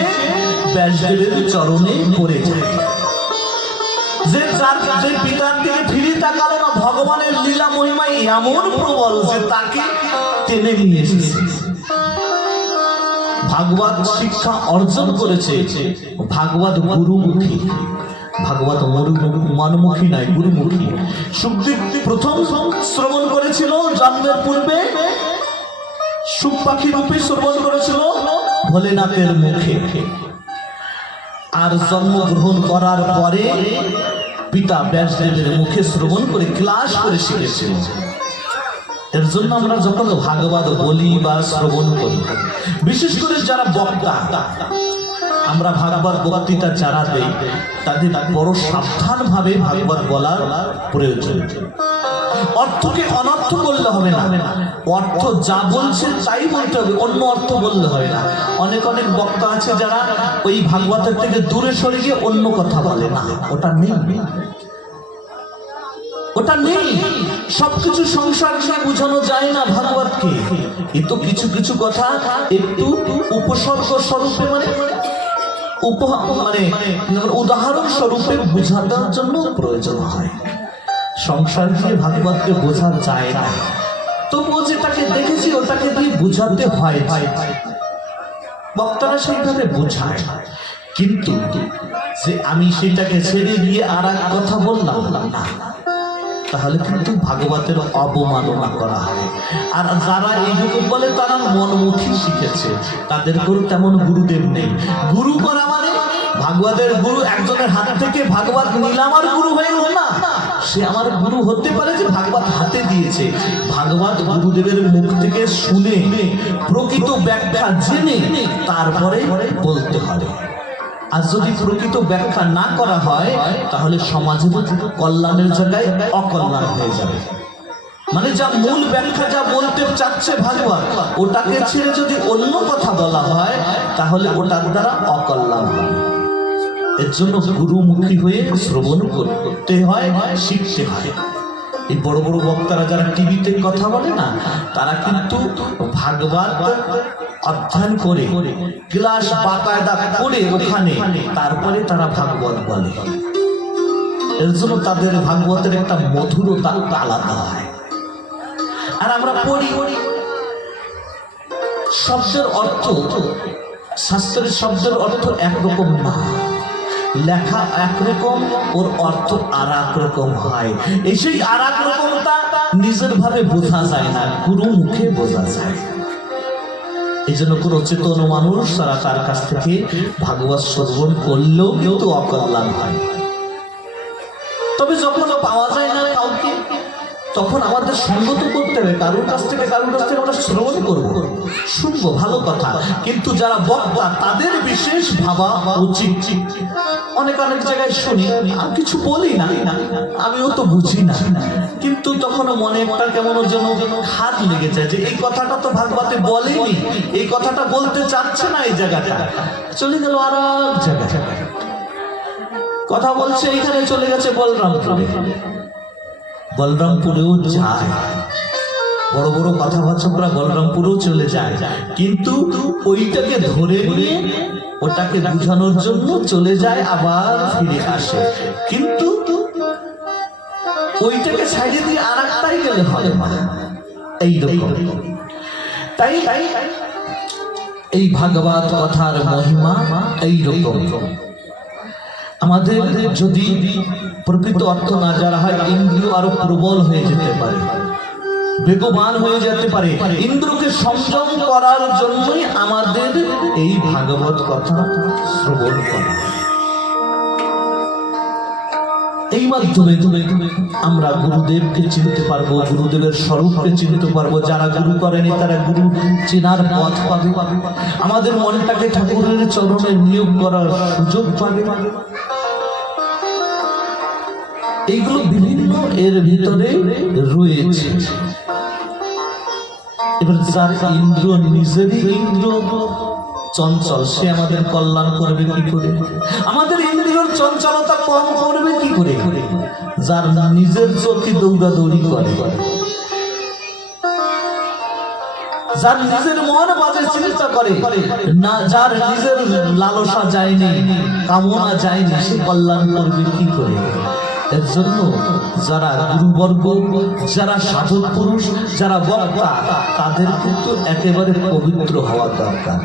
ব্যাসদেবের চরণে পড়ে যায়। যে পিতার দিকে ফিরে তাকালো না, ভগবানের লীলা মহিমা এমন প্রবল যে তাকে টেনে নিয়ে এসেছে। ভাগবত শিক্ষা অর্জন করেছে, ভাগবত গুরুমুখী, ভাগবত মনমুখী নয়, গুরুমুখী। সুখদেব প্রথম শ্রবণ করেছিল জন্মের পূর্বে, সুখ পাখি রূপে শ্রবণ করেছিল ভোলেনাথের মুখে, আর জন্মগ্রহণ করার পরে পিতা ব্যাসদেবের মুখে শ্রবণ করে ক্লাস করে শিখেছিল। এর জন্য আমরা যখন ভাগবত বলি বা শ্রবণ করি, বিশেষ করে যারা বক্তা, আমরা ভাগবত বক্তৃতা যারা দেই, তাদের বড় সাবধান ভাবে ভাগবত বলার প্রয়োজন। অর্থকে অনর্থ বললে হবে না, অর্থ যা বলছে তাই বলতে হবে, অন্য অর্থ বললে হবে না। অনেক অনেক বক্তা আছে যারা ওই ভাগবতের থেকে দূরে সরে গিয়ে অন্য কথা বলে, না, ওটা নেই, ওটা নেই। সবকিছু সংসার নিয়ে বোঝানো যায় না ভাগবতকে। এ তো কিছু কিছু কথা একটু উপসর্গ স্বরূপে মানে উদাহরণ স্বরূপে বোঝানোর জন্য প্রয়োজন হয়। সংসার দিয়ে ভাগবতকে বোঝা যায় না, তবুও যেটাকে দেখেছি ওটাকে দিয়ে বোঝাতে হয়, বক্তারা সেইভাবে বোঝায়। কিন্তু যে আমি সেটাকে ছেড়ে দিয়ে আর এক কথা বললাম না, তাহলে কিন্তু ভাগবতের অবমাননা করা হয়। আর যারা এইটুকু বলে তারা মনমুখী শিখেছে, তাদের গুরু তেমন গুরুদেব নেই। গুরু করা মানে ভাগবতের গুরু একজনের হাত থেকে ভাগবত নিলাম আর গুরু হয়ে গেল না, সে আমার গুরু হতে পারে যে ভাগবত হাতে দিয়েছে। ভাগবত গুরুদেবের মুখ থেকে শুনে প্রকৃত ব্যাখ্যা জেনে তারপরে বলতে হবে। আর যদি প্রকৃত ব্যাখ্যা না করা হয় তাহলে সমাজে কল্যাণের জায়গায় অকল্যাণ হয়ে যাবে। মানে যা মূল ব্যাখ্যা যা বলতে চাচ্ছে ভাগবত, ওটাকে ছেড়ে যদি অন্য কথা বলা হয় তাহলে ওটার দ্বারা অকল্যাণ হবে। এর জন্য গুরুমুখী হয়ে শ্রবণ করতে হয়, শিখতে হয়। এই বড় বড় বক্তারা যারা টিভিতে কথা বলে না, তারা কিন্তু ভাগবত অধ্যয়ন করে ক্লাস বাকায়দা করে ওখানে তারপরে তারা ভাগবত বলে। এর জন্য তাদের ভাগবতের একটা মধুরতা আলাদা হয়। আর আমরা পড়ি, শব্দের অর্থ, শাস্ত্রের শব্দের অর্থ একরকম না, লেখা একরকম, ওর অর্থ আর এক রকম হয়। এই সেই আর এক রকমটা নিজের ভাবে বোঝা যায় না, গুরু মুখে বোঝা যায়। এই জন্য কোনো চেতন মানুষ তারা তার কাছ থেকে ভাগবত শ্রবণ করলেও কিন্তু অকল্যাণ হয়। তবে যখন পাওয়া যায় না কাউকে, তখন আমাদের সঙ্গত করতে হবে। কারোর কাছ থেকে আমরা শ্রবণ করবো, শুনবো, ভালো কথা, কিন্তু যারা বক্তা তাদের বিশেষ ভাবা উচিত। অনেক অনেক জায়গায় শুনি, আমি কিছু বলি না, আমিও তো বুঝি না, কিন্তু তখন মনে একটা কেমন যেন হাত লেগে যায় যে এই কথাটা তো ভাগবতে বলেনি, এই কথাটা বলতে চাচ্ছে না, এই জায়গাটা চলে গেল আর এক জায়গায় কথা বলছে, এইখানে চলে গেছে বলরামপুরেও যায়। বড় বড় কথাবাচকরা বলরামপুরেও চলে যায়, কিন্তু ওইটাকে ধরে নিয়ে ওটাকে বুঝানোর জন্য চলে যায়, আবার ফিরে আসে। কিন্তু ওইটাকে সাইডে দিয়ে আর একটাই গেলে হবে এইরকম। তাই এই ভাগবত কথার মহিমা এইরকম। আমাদের যদি প্রকৃত অর্থ না জানা হয়, ইন্দ্রিয় আরো প্রবল হয়ে যেতে পারে, বেগবান হয়ে যেতে পারে। ইন্দ্রকে সংযম করার জন্যই আমাদের এই ভাগবত কথা শ্রবণ করা। এই মাধ্যমে আমরা গুরুদেবকে চিনতে পারবো, গুরুদেবের স্বরূপকে চিনতে পারবো। যারা গুরু করেনি তারা গুরু চেনার পথ পাবে, আমাদের মনটাকে ঠাকুরের চরণে নিয়োগ করার সুযোগ পাবে। এইগুলো বিভিন্ন এর ভিতরে রয়েছে। এবার যার ইন্দ্র নিজেরই ইন্দ্র চঞ্চল, সে আমাদের কল্যাণ করবে কি করে? আমাদের ইন্দ্রিয়র চঞ্চলতা কম করবে কি করে? যার নিজের চোখে দৌড়াদৌড়ি করে, যার নিজের মন বাজে চিন্তা করে না, যার নিজের লালসা যায়নি, কামনা যায়নি, সে কল্যাণ করবে কি করে? এর জন্য যারা গুরুবর্গ, যারা সাধক পুরুষ, যারা বক্তা, তাদের কিন্তু একেবারে পবিত্র হওয়া দরকার।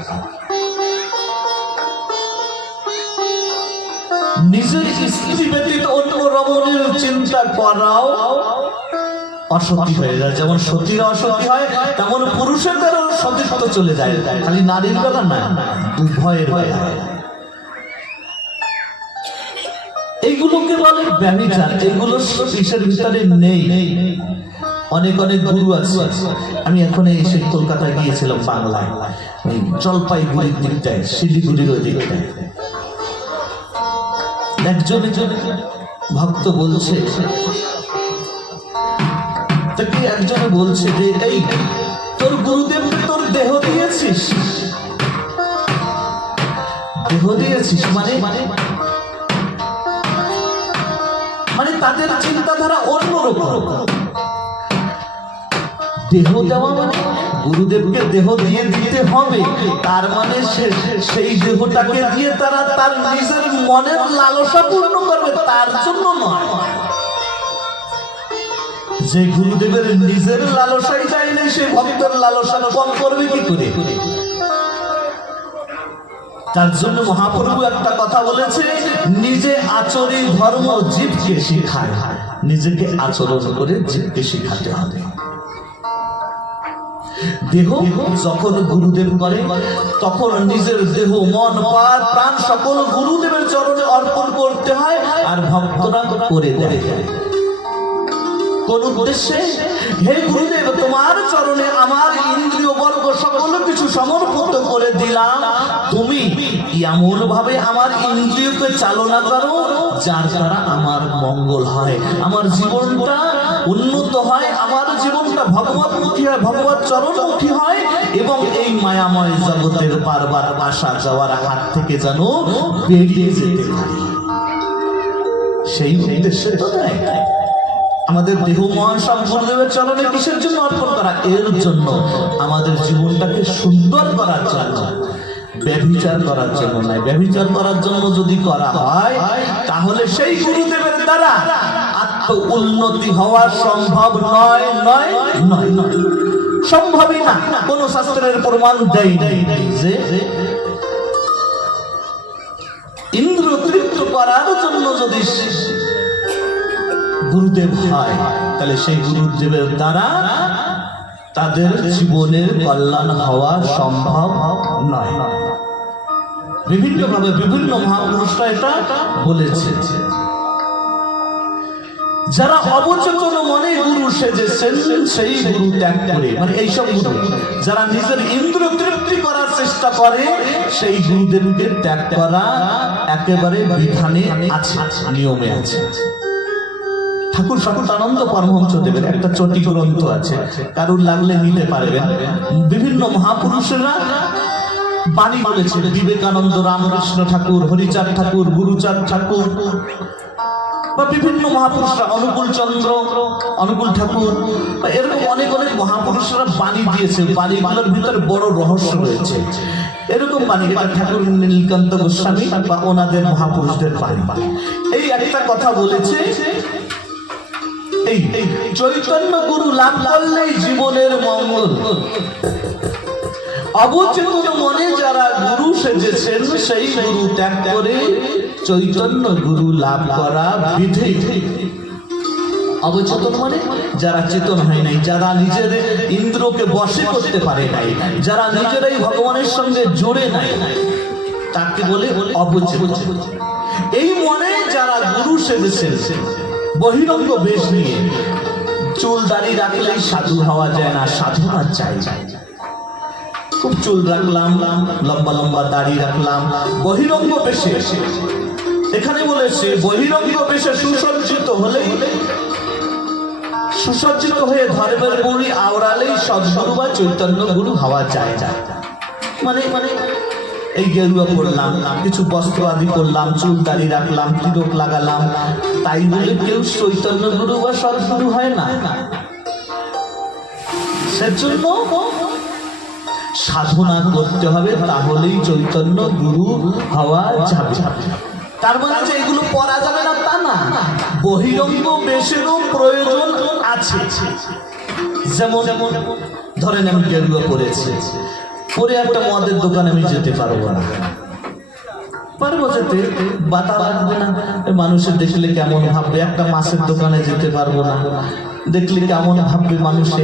নিজের স্ত্রী ব্যতীত অন্য রমণীর চিন্তা করাও অসতী হয়ে যায়। যেমন সতীরা অসতী হয়, তেমন পুরুষেরও সতীত্ব চলে যায়। খালি নারীর বেলা না, উভয়ের বেলা। এইগুলোকে বলে ব্যভিচার। এইগুলো দেশের ভিতরে নেই। অনেক অনেক গুরু আছে। আমি এখন এসে কলকাতায় গিয়েছিলাম, বাংলায়, জলপাইগুড়ির দিকটায়, শিলিগুড়ির ওই দিকটায়। একজন ভক্ত বলছে, তাকে একজন বলছে যে এই তোর গুরুদেবকে তোর দেহ দিয়েছিস? দেহ দিয়েছিস মানে মানে তাদের চিন্তাধারা অন্যরকম। দেহ দেওয়া মানে গুরুদেবকে দেহ দিয়ে দিতে হবে, তার মানে সেই দেহটাকে দিয়ে তারা তার নিজের মনের লালসা পূর্ণ করবে, তার জন্য নয়। যে গুরুদেবের নিজের লালসাই যায় না, সে ভক্তের লালসা কম করবে কি করে? তার জন্য মহাপ্রভু একটা কথা বলেছে, নিজে আচরি ধর্ম জীবকে শিখায়। নিজেকে আচরণ করে জীবকে শিখাতে হবে। দেহ যখন গুরুদেব করে, তখন নিজের দেহ, মন, প্রাণ সকল গুরুদেবের চরণে অর্পণ করতে হয়, আর ভক্তরা করে দেয়। কোন উদ্দেশ্যে? হে গুরুদেব, তোমার চরণে আমার ইন্দ্রিয় বর্গ সকল কিছু সমর্পিত করে দিলাম। তুমি এমন ভাবে আমার ইন্দ্রিয়কে চালনা করো যার দ্বারা আমার মঙ্গল হয়, আমার জীবনটা উন্নত হয়, আমার জীবনটা ভগবতমুখী হয়, ভগবত চরণমুখী হয়, এবং এই মায়াময় জগতের বারবার আসা যাওয়ার হাত থেকে যেন বেরিয়ে যেতে পারি। সেই উদ্দেশ্যে তো দেয় আমাদের দেহ, মন সব গুরুদেবের চরণে কিসের জন্য অর্পণ করা? এর জন্য, আমাদের জীবনটাকে সুন্দর করার জন্য, ব্যভিচার করার জন্য নয়। ব্যভিচার করার জন্য যদি করা হয়, তাহলে সেই গুরুদেবের দ্বারা আত্ম উন্নতি হওয়া সম্ভব নয়, নয়, নয়, নয়, সম্ভবই না। কোন শাস্ত্রের প্রমাণ দেয় নাই যে ইন্দ্র তৃপ্ত করার জন্য যদি গুরুদেব হয়, তাহলে সেই গুরুদেবের দ্বারা তাদের জীবনের কল্যাণ হওয়া সম্ভব নয়। বিভিন্ন ভাবে বিভিন্ন মহাপুরুষরা এটা বলেছে। যারা অবচেতন মনে গুরু সেজেছেন, সেই গুরু ত্যাগ করে, মানে এইসব গুরু যারা নিজের ইন্দ্র তৃপ্তি করার চেষ্টা করে, সেই গুরুদেবকে ত্যাগ করা একেবারে বিধানে আছে, নিয়মে আছে। ঠাকুর সচ্চিদানন্দ পরমহংস দেবের একটা চটি গ্রন্থ আছে, কারুর লাগলে নিতে পারবেন। বিভিন্ন মহাপুরুষেরা বাণী বলেছে। বিবেকানন্দ, রামকৃষ্ণ ঠাকুর, হরিচাঁদ ঠাকুর, গুরুচাঁদ ঠাকুর, বা বিভিন্ন মহাপুরুষরা, অনুকূল ঠাকুর, এরকম অনেক অনেক মহাপুরুষরা বাণী দিয়েছে। বাণীগুলোর ভিতরে বড় রহস্য রয়েছে। এরকম বাণী, এটা ঠাকুর নীলকান্ত গোস্বামী বা ওনাদের মহাপুরুষদের বাণী। এই একটা কথা বলেছে, এই চৈতন্য গুরু লাভ করলেই জীবনের মঙ্গল। অবচেতন মনে যারা গুরু সেজেছেন, সেই গুরু ত্যাগ করে চৈতন্য গুরু লাভ করা বিধে। অবচেতন মানে যারা চেতন হয় নাই, যারা নিজের ইন্দ্রকে বশে করতে পারে নাই, যারা নিজেরাই ভগবানের সঙ্গে জোড়ে নাই, তাকে বলে অবচেতন। এই মনে যারা গুরু সেজেছেন, বহিরঙ্গ বেশ নিয়ে, চুল দাড়ি রাখলেই সাধু হওয়া যায় না, সাধনা চাই। খুব চুল রাখলাম, লম্বা লম্বা দাড়ি রাখলাম, বহিরঙ্গ বেশে, এখানে বলেছে বহিরঙ্গ বেশে সুসজ্জিত হলে, সুসজ্জিত হয়ে ধর্মের বড়ি আওড়ালেই সদ্গুরু বা চৈতন্য গুরু হওয়া যায়। মানে এই গেরুয়া পড়লাম, কিছু বস্ত্র আদি করলাম, চুল দাড়ি রাখলাম, তিলক লাগালাম, তাই বলে কেউ চৈতন্য গুরু বা সদ্গুরু হয় না। সেজন্য সাধনা করতে হবে, তাহলেই চৈতন্য গুরু হওয়া যাবে। তার মানে যে এগুলো পড়া যাবে না তা না, বহিরঙ্গ বেশেরও প্রয়োজন আছে। যেমন ধরেন আমি গেরুয়া পরেছি, পরে একটা মদের দোকানে আমি যেতে পারবো না, পারবো যেতে, বাতা লাগবে না, মানুষের দেখলে কেমন ভাববে। একটা মাছের দোকানে যেতে পারবো না, দেখলে কেমন ভাববে মানুষে।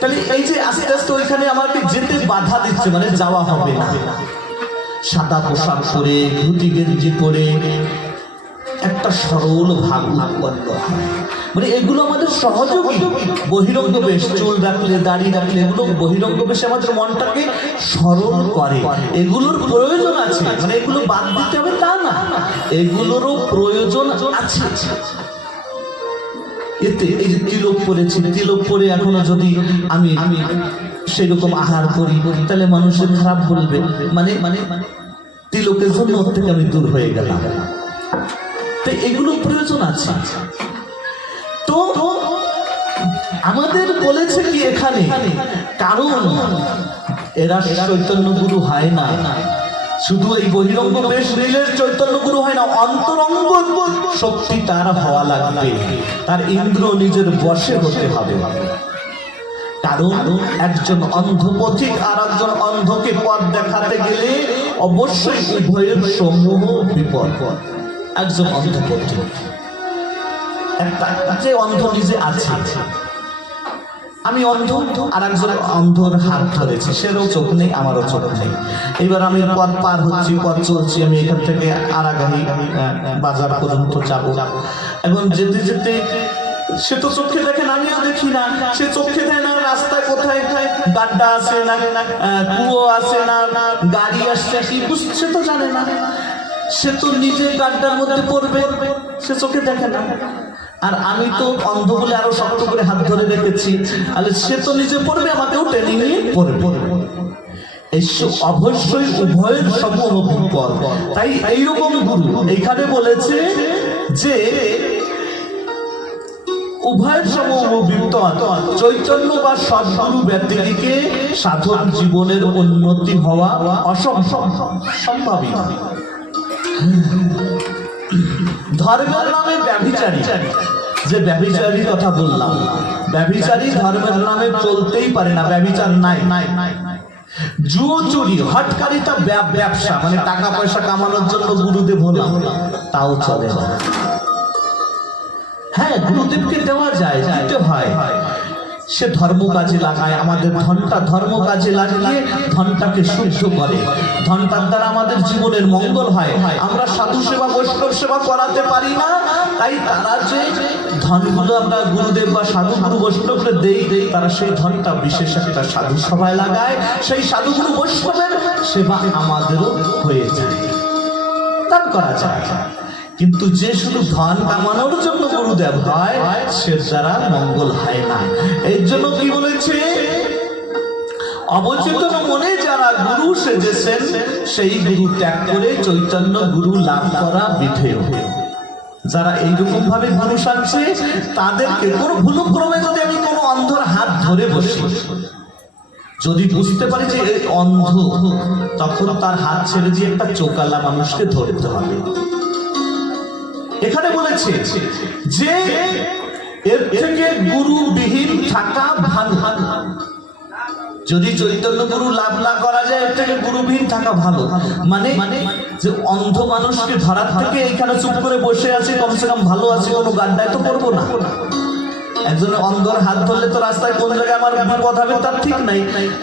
তাহলে এই যে আস্তে আস্তে ওইখানে আমাকে যেতে বাধা দিচ্ছে, মানে যাওয়া হবে না। সাদা পোশাক পরে, ধুতি গেঞ্জি পরে একটা সরল ভাব লাভ করতে হয়, মানে এগুলো আমাদের সহযোগী। বহিরঙ্গ বেশ, চুল রাখলে, দাড়ি রাখলে, এগুলো বহিরঙ্গ বেশে আমাদের মনটাকে সরল করে। এগুলোর প্রয়োজন আছে, মানে এগুলো বাদ দিতে হবে তা না, এগুলোরও প্রয়োজন আছে। এতে এই যে তিলক পরেছি, তিলক পরে এখনো যদি আমি সেই রকম আহার করি, তাহলে মানুষের খারাপ বলবে, মানে তিলকের জন্য ওর থেকে আমি দূর হয়ে গেলাম। তো এগুলো প্রয়োজন আছে। তো আমাদের বলেছে কি এখানে, কারণ এরা চৈতন্য গুরু হয় না, শুধু এই বহিরঙ্গ বেশ নিলে চৈতন্য গুরু হয় না, অন্তরঙ্গ শক্তি তার হওয়া লাগবে, তার ইন্দ্র নিজের বশে হতে হবে। কারণ একজন অন্ধ পথিক আর একজন অন্ধকে পথ দেখাতে গেলে অবশ্যই উভয়ের সমূহ বিপদ। একজন অন্ধ পথিক, একটা যে অন্ধ নিজে আছে, আমি অন্ধ, আর একজন অন্ধর হাত ধরেছি, সেরও চোখ নেই, আমারও চোখ নেই। এবার আমি পথ পার হচ্ছি, পথ চলছি, আমি এখান থেকে আরাগাহি বাজার পর্যন্ত যাবো। এখন যেতে যেতে সে তো চোখে দেখে না, আমিও দেখি না, সে চোখে দেয় না রাস্তায় কোথায় গাড্ডা আছে না, কুয়ো আছে না, গাড়ি আসছে কি বুঝছে তো জানে না, সে তো নিজে গাড্ডার মধ্যে পড়বে, সে চোখে দেখে না। আর আমি তো অন্ধ বলে আরো শক্ত করে হাত ধরে রেখেছি, তাহলে সে তো নিজে পড়বে, আমাকেও টেনে নিয়ে পড়বে। অবশ্যই উভয়ের সমূহ বিপদ। তাই এইরকম গুরু এইখানে বলেছে যে উভয়ের সমূহ বিপদ, চৈতন্য বা সদ্গুরু ব্যক্তিকে সাধন জীবনের উন্নতি হওয়া অসম্ভবই। ধর্মের নামে ব্যভিচারী, যে ব্যভিচারী কথা বললাম, ব্যভিচারী ধর্মের নামে চলতেই পারে না, ব্যভিচার নাই। জুয়ো চুরি, হটকারিতা ব্যবসা, মানে টাকা পয়সা কামানোর জন্য গুরুদেব হলাম, তাও চলে না। হ্যাঁ, গুরুদেবকে দেওয়া যায়, দিতে হয়, সে ধর্ম কাজে লাগায়, আমাদের ধনটা ধর্ম কাজে লাগিয়ে ধনটাকে শুদ্ধ করে, ধনটার দ্বারা আমাদের জীবনের মঙ্গল হয়। আমরা সাধু সেবা বৈষ্ণব সেবা করাতে পারি না, তাই তারা যে ধনগুলো আমরা গুরুদেব বা সাধু গুরু বৈষ্ণবকে দেই, তারা সেই ধনটা বিশেষ একটা সাধু সভায় লাগায়, সেই সাধু গুরু বৈষ্ণবের সেবা আমাদেরও হয়ে যায়, দান করা যায়। কিন্তু যে শুধু ধন কামানোর জন্য গুরুদেব হয়, সে দ্বারা মঙ্গল হয় না। এর জন্য কি বলেছে, অবচেতন মনে যারা গুরু সেজেছেন, সেই গুরু ত্যাগ করে চৈতন্য গুরু লাভ করা বিধেয়। যারা এইরকম ভাবে গুরু সাজছে, তাদেরকে কোনো ভুলক্রমে যদি আমি কোনো অন্ধর হাত ধরে বসি, যদি বুঝতে পারি যে এই অন্ধ, তখন তার হাত ছেড়ে দিয়ে একটা চোকালা মানুষকে ধরতে হবে। এখানে বলেছে যে এর থেকে গুরুবিহীন থাকা ভালো। যদি চৈতন্য গুরু লাভ না করা যায় এর থেকে গুরুবিহীন থাকা ভালো। মানে যে অন্ধ মানুষকে ধরার থেকে এখানে চুপ করে বসে আছে কমসে কম ভালো আছে, কোনো গাড্ডায় তো করবো না। একজন অন্ধর হাত ধরলে তো রাস্তায় কোন জায়গায় আমার বিপদ হবে তার ঠিক নাই।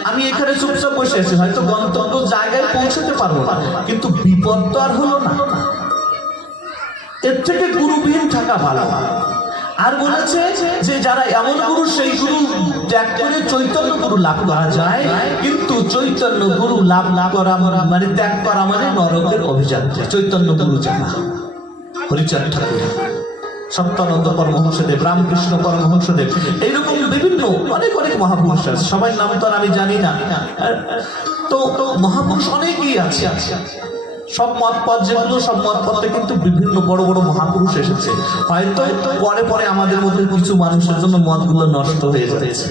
আমি এখানে চুপচাপ বসে আছি, হয়তো গন্তব্য জায়গায় পৌঁছতে পারবো না, কিন্তু বিপদ তো আর হলো না। এর থেকে গুরুবিহীন থাকা ভালো। আর বলেছে যে যারা এমন গুরু সেই গুরু ত্যাগ করে চৈতন্য গুরু লাভ করা যায়, কিন্তু চৈতন্য গুরু লাভ না করা মানে ত্যাগ করা মানে নরকের অভিযান। চৈতন্য গুরু জানা হরিচাঁদ ঠাকুর, সত্যানন্দ পরমহংসদেব, রামকৃষ্ণ পরমহংসদেব, এইরকম বিভিন্ন অনেক অনেক মহাপুরুষ আছে। সবাই নাম তো আর আমি জানি না, তো মহাপুরুষ অনেকেই আছে। সব মত পথ যেগুলো, সব মত পথে কিন্তু বিভিন্ন বড় বড় মহাপুরুষ এসেছে। হয়তো পরে পরে আমাদের মধ্যে কিছু মানুষের জন্য মতগুলো নষ্ট হয়ে যাচ্ছে,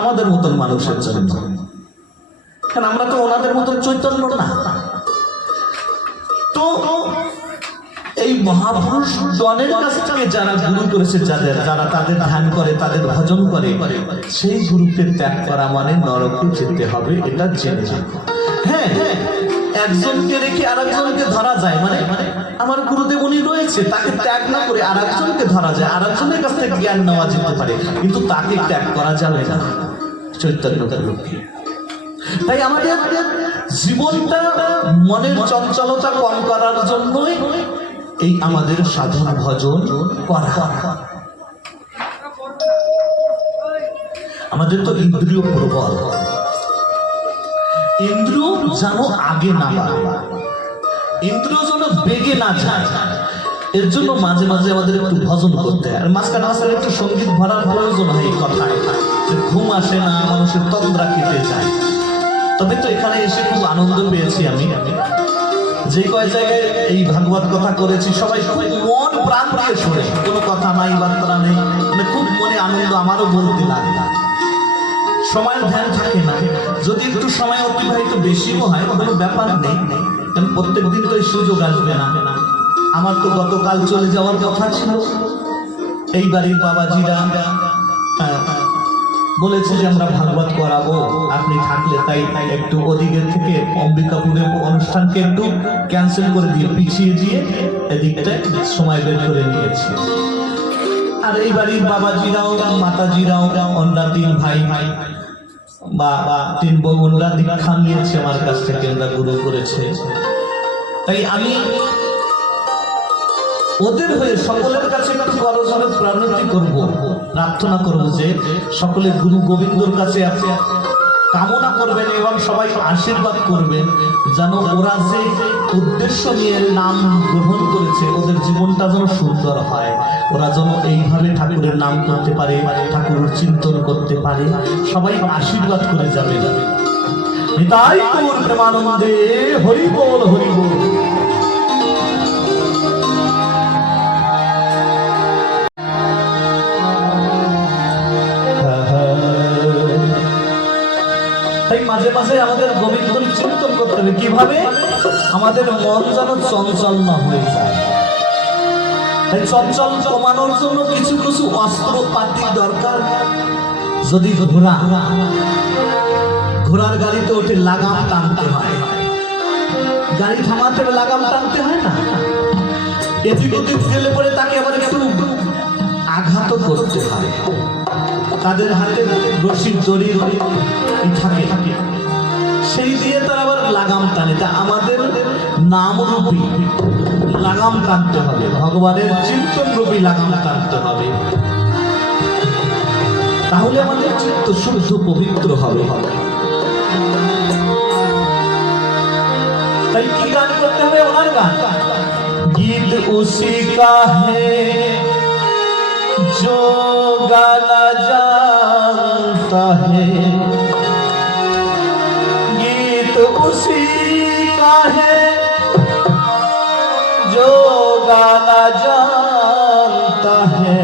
আমাদের মতন মানুষের জন্য, কারণ আমরা তো ওনাদের মতন চৈতন্য না। তো এই মহাপুরুষ জনের কাছ থেকে যারা গুরু করেছে, যারা তাদের ধ্যান করে, তাদের ভজন করে, সেই গুরুকে ত্যাগ করা মানে নরকে যেতে হবে, এটা জেনে রাখো। হ্যাঁ, একজনকে রেখে আরেকজনকে ধরা যায়, মানে আমার গুরুদেব উনি রয়েছে, তাকে ত্যাগ না করে আরেকজনকে ধরা যায়, আরেকজনের কাছ থেকে জ্ঞান নেওয়া যেতে পারে, কিন্তু তাকে ত্যাগ করা যাবে না চৈতন্য গুরুকে। তাই আমাদের জীবনটা মনের চঞ্চলতা কম করার জন্যই এই আমাদের সাধন ভজন করা। আমাদের তো ইন্দ্রিয় প্রবল, ইন্দ্রিয় যেন আগে না বাড়ে, ইন্দ্রিয় যেন বেগে না যায়, এর জন্য মাঝে মাঝে আমাদের একটু ভজন করতে হয়। আর মাঝখানে মাঝখানে একটু সঙ্গীত ভরার প্রয়োজন হয়। এই কথায় যে ঘুম আসে না, মানুষের তন্দ্রা কেটে যায়। তবে তো এখানে এসে খুব আনন্দ পেয়েছি আমি, যে কয় জায়গায় এই ভাগবত কথা করেছি, সবাই খুব মন প্রাণ দিয়ে শোনে, কোনো কথা নাই, বার্তা নেই, মানে খুব মনে আনন্দ আমারও বলতে লাগে। সময়ের ধ্যান থাকে না, যদি একটু সময় অতিবাহিত বেশিও হয় কোনো ব্যাপার নেই, কারণ প্রত্যেক দিন তো এই সুযোগ আসবে না। আমার তো গতকাল চলে যাওয়ার কথা ছিল। এই বাড়ির বাবাজিরা বলেছে যে আমরা ভাগবত করাবো, আপনি থাকলে, তাই একটু ওদিকের থেকে অম্বিকাপুরের অনুষ্ঠানকে একটু ক্যান্সেল করে দিয়ে, পিছিয়ে দিয়ে এদিকটা সময় বের করে নিয়েছি। আর এই বাড়ির বাবাজিরাও মাতাজিরাও অন্যা তিন ভাই বা তিন বোনরা দীক্ষা নিয়েছে আমার কাছ থেকে, আমরা গুরু করেছে। তাই আমি ওদের হয়ে সকলের কাছে একটু করজোড়ে প্রার্থনা করব, প্রার্থনা করব যে সকলে গুরু গোবিন্দর কাছে কামনা করবেন এবং সবাই আশীর্বাদ করবেন, যেন ওরা যে উদ্দেশ্য নিয়ে নাম গ্রহণ করেছে ওদের জীবনটা যেন সুন্দর হয়, ওরা যেন এইভাবে ঠাকুরের নাম করতে পারে, ঠাকুরের চিন্তন করতে পারে। সবাই আশীর্বাদ করে যাবে। নিতাই গৌর প্রেমানন্দে, হরি বল হরি বল। তাই মাঝে মাঝে আমাদের গোবিন্দর চিন্তন করতে হবে, কিভাবে আমাদের মন যেন চঞ্চল না হয়ে যায়। তাই চঞ্চল কমানোর জন্য কিছু কিছু অস্ত্রপাতি দরকার। যদি ঘোড়ার গাড়িতে ওঠে লাগাম টানতে হয়, গাড়ি থামাতে লাগাম টানতে হয় না, এদিক ওদিক গেলে পরে তাকে আবার একটু আঘাত করতে হয়। তাদের হাতে রশির দড়ি থাকে, সেই দিয়ে তারা আবার লাগাম টানে। তা আমাদের নামরূপী লাগাম টানতে হবে, ভগবানের চিন্তন রূপী লাগাম টানতে হবে, তাহলে আমাদের চিত্ত শুদ্ধ পবিত্র হবে। তাই কি গান করতে হবে? ওনার গান, গীত উসি কা হে जो गाना जानता है, गीत उसी का है जो गाना जानता है,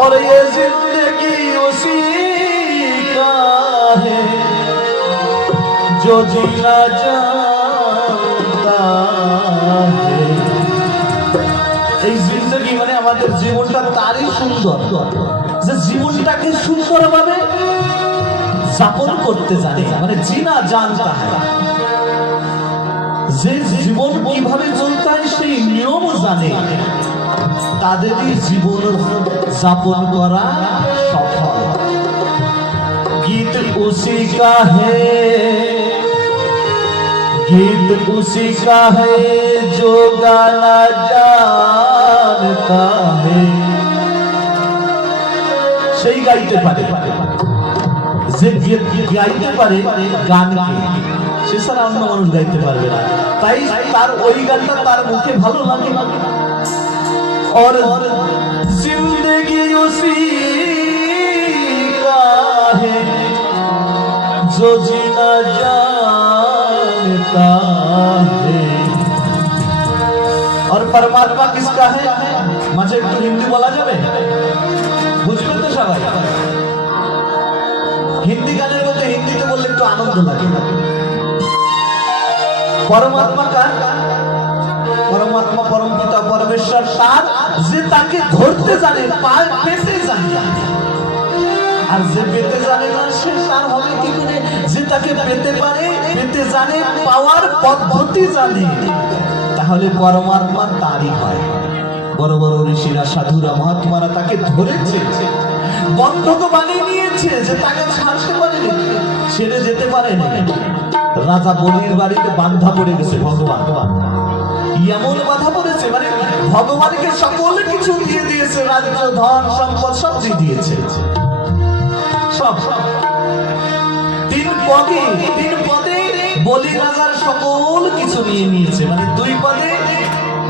और ये जिंदगी उसी का है जो जीना जानता है। এই জিন্দগি মানে আমাদের জীবনটা তারই সুন্দর সুন্দর, যে জীবনটাকে সুন্দরভাবে যাপন করতে জানে, মানে জিনা জানতা হয়, যে জীবন কিভাবে চলতে হয় সেই নিয়ম জানে, তাদেরই জীবন যাপন করা সফল। गीत उसी का है, गीत उसी का है जो गाना जानता है। সেই গাইতে পারে, যে গাইতে পারে গানকে, সে ছাড়া অন্য মানুষ গাইতে পারবে না। তাই তার ওই গানটা তার মুখে ভালো লাগে। और जिंदगी उसी का है जो जीना जानता है। और परमात्मा किसका है? मुझे একটু হিন্দি বলা যাবে? বুঝবেন তো সবাই? হিন্দি গানের মধ্যে হিন্দিতে বললে একটু আনন্দ লাগে। परमात्मा का, परमात्मा परम पिता परमेश्वर তার, যে তাকে ধরতে জানে, পেতে জানে, আর যে পেতে জানে না সে তার হবে কি করে? যে তাকে পেতে পারে, পেতে জানে, পাওয়ার পদ্ধতি জানে, তাহলে পরমাত্মা তারই হয়। বড় বড় ঋষিরা, সাধুরা, মহাত্মারা তাকে ধরেছে, বন্ধক বানিয়ে নিয়েছে, যে তাকে ছাড়তে পারেনি, ছেড়ে যেতে পারেনি। রাজা বলির বাড়িতে বান্ধা পড়ে গেছে ভগবান, এমন বাধা পড়েছে, মানে ভগবানকে সকল কিছু দিয়ে দিয়েছে, রাজ্য, ধন, সম্পদ সব দিয়ে দিয়েছে, সব। তিন পদে বলি রাজার সকল কিছু নিয়ে নিয়েছে, মানে দুই পদে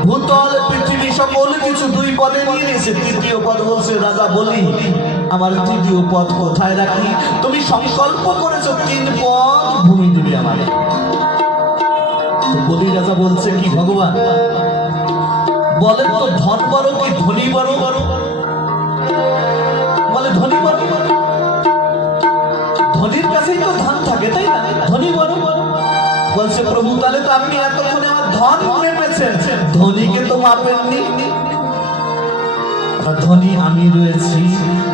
ভূতল পৃথিবী সকল কিছু দুই পদে নিয়ে নিয়েছে। তৃতীয় পদ বলছে রাজা বলি, আমার তৃতীয় পদ কোথায় রাখি? তুমি সংকল্প করেছো 3 পদ ভূমি দিবে আমারে। বলি রাজা বলছে কি ভগবান বলেন তো, ধন বড় কি ধনী বড়? বলে ধনী বড়, ধনীর কাছেই তো ধন থাকে, তাই না? ধনী বড়। বলছে প্রভু তাহলে তো আপনি এতক্ষণে আমার ধন মেপেছেন, ধনীকে তো মাপেননি। ধনী আমি রয়েছি,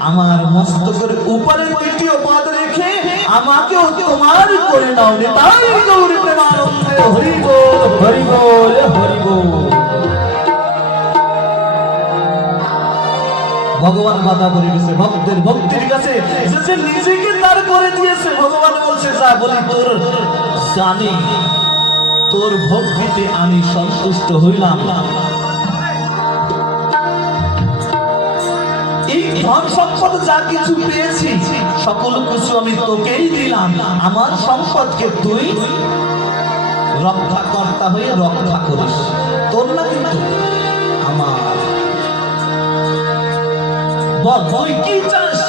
আমার মস্তকের উপরে তৃতীয় পদ রেখে আমাকেও তোমার করে নাও। তাই গৌর প্রেমানন্দে হরি বল, হরি বল, হরি বল। ভগবান বাধা পড়ে গেছে ভক্তের ভক্তির কাছে, যে নিজেকে তার করে দিয়েছে। ভগবান বলছে যা বলি তোর জানি, তোর ভক্তিতে আমি সন্তুষ্ট হইলাম। এই ধন সম্পদ যা কিছু পেয়েছি সকল কিছু আমি তোকেই দিলাম, আমার সম্পদকে তুই রক্ষাকর্তা হয়ে রক্ষা করিস, তোর না কিন্তু আমার। বল তুই কি চাস?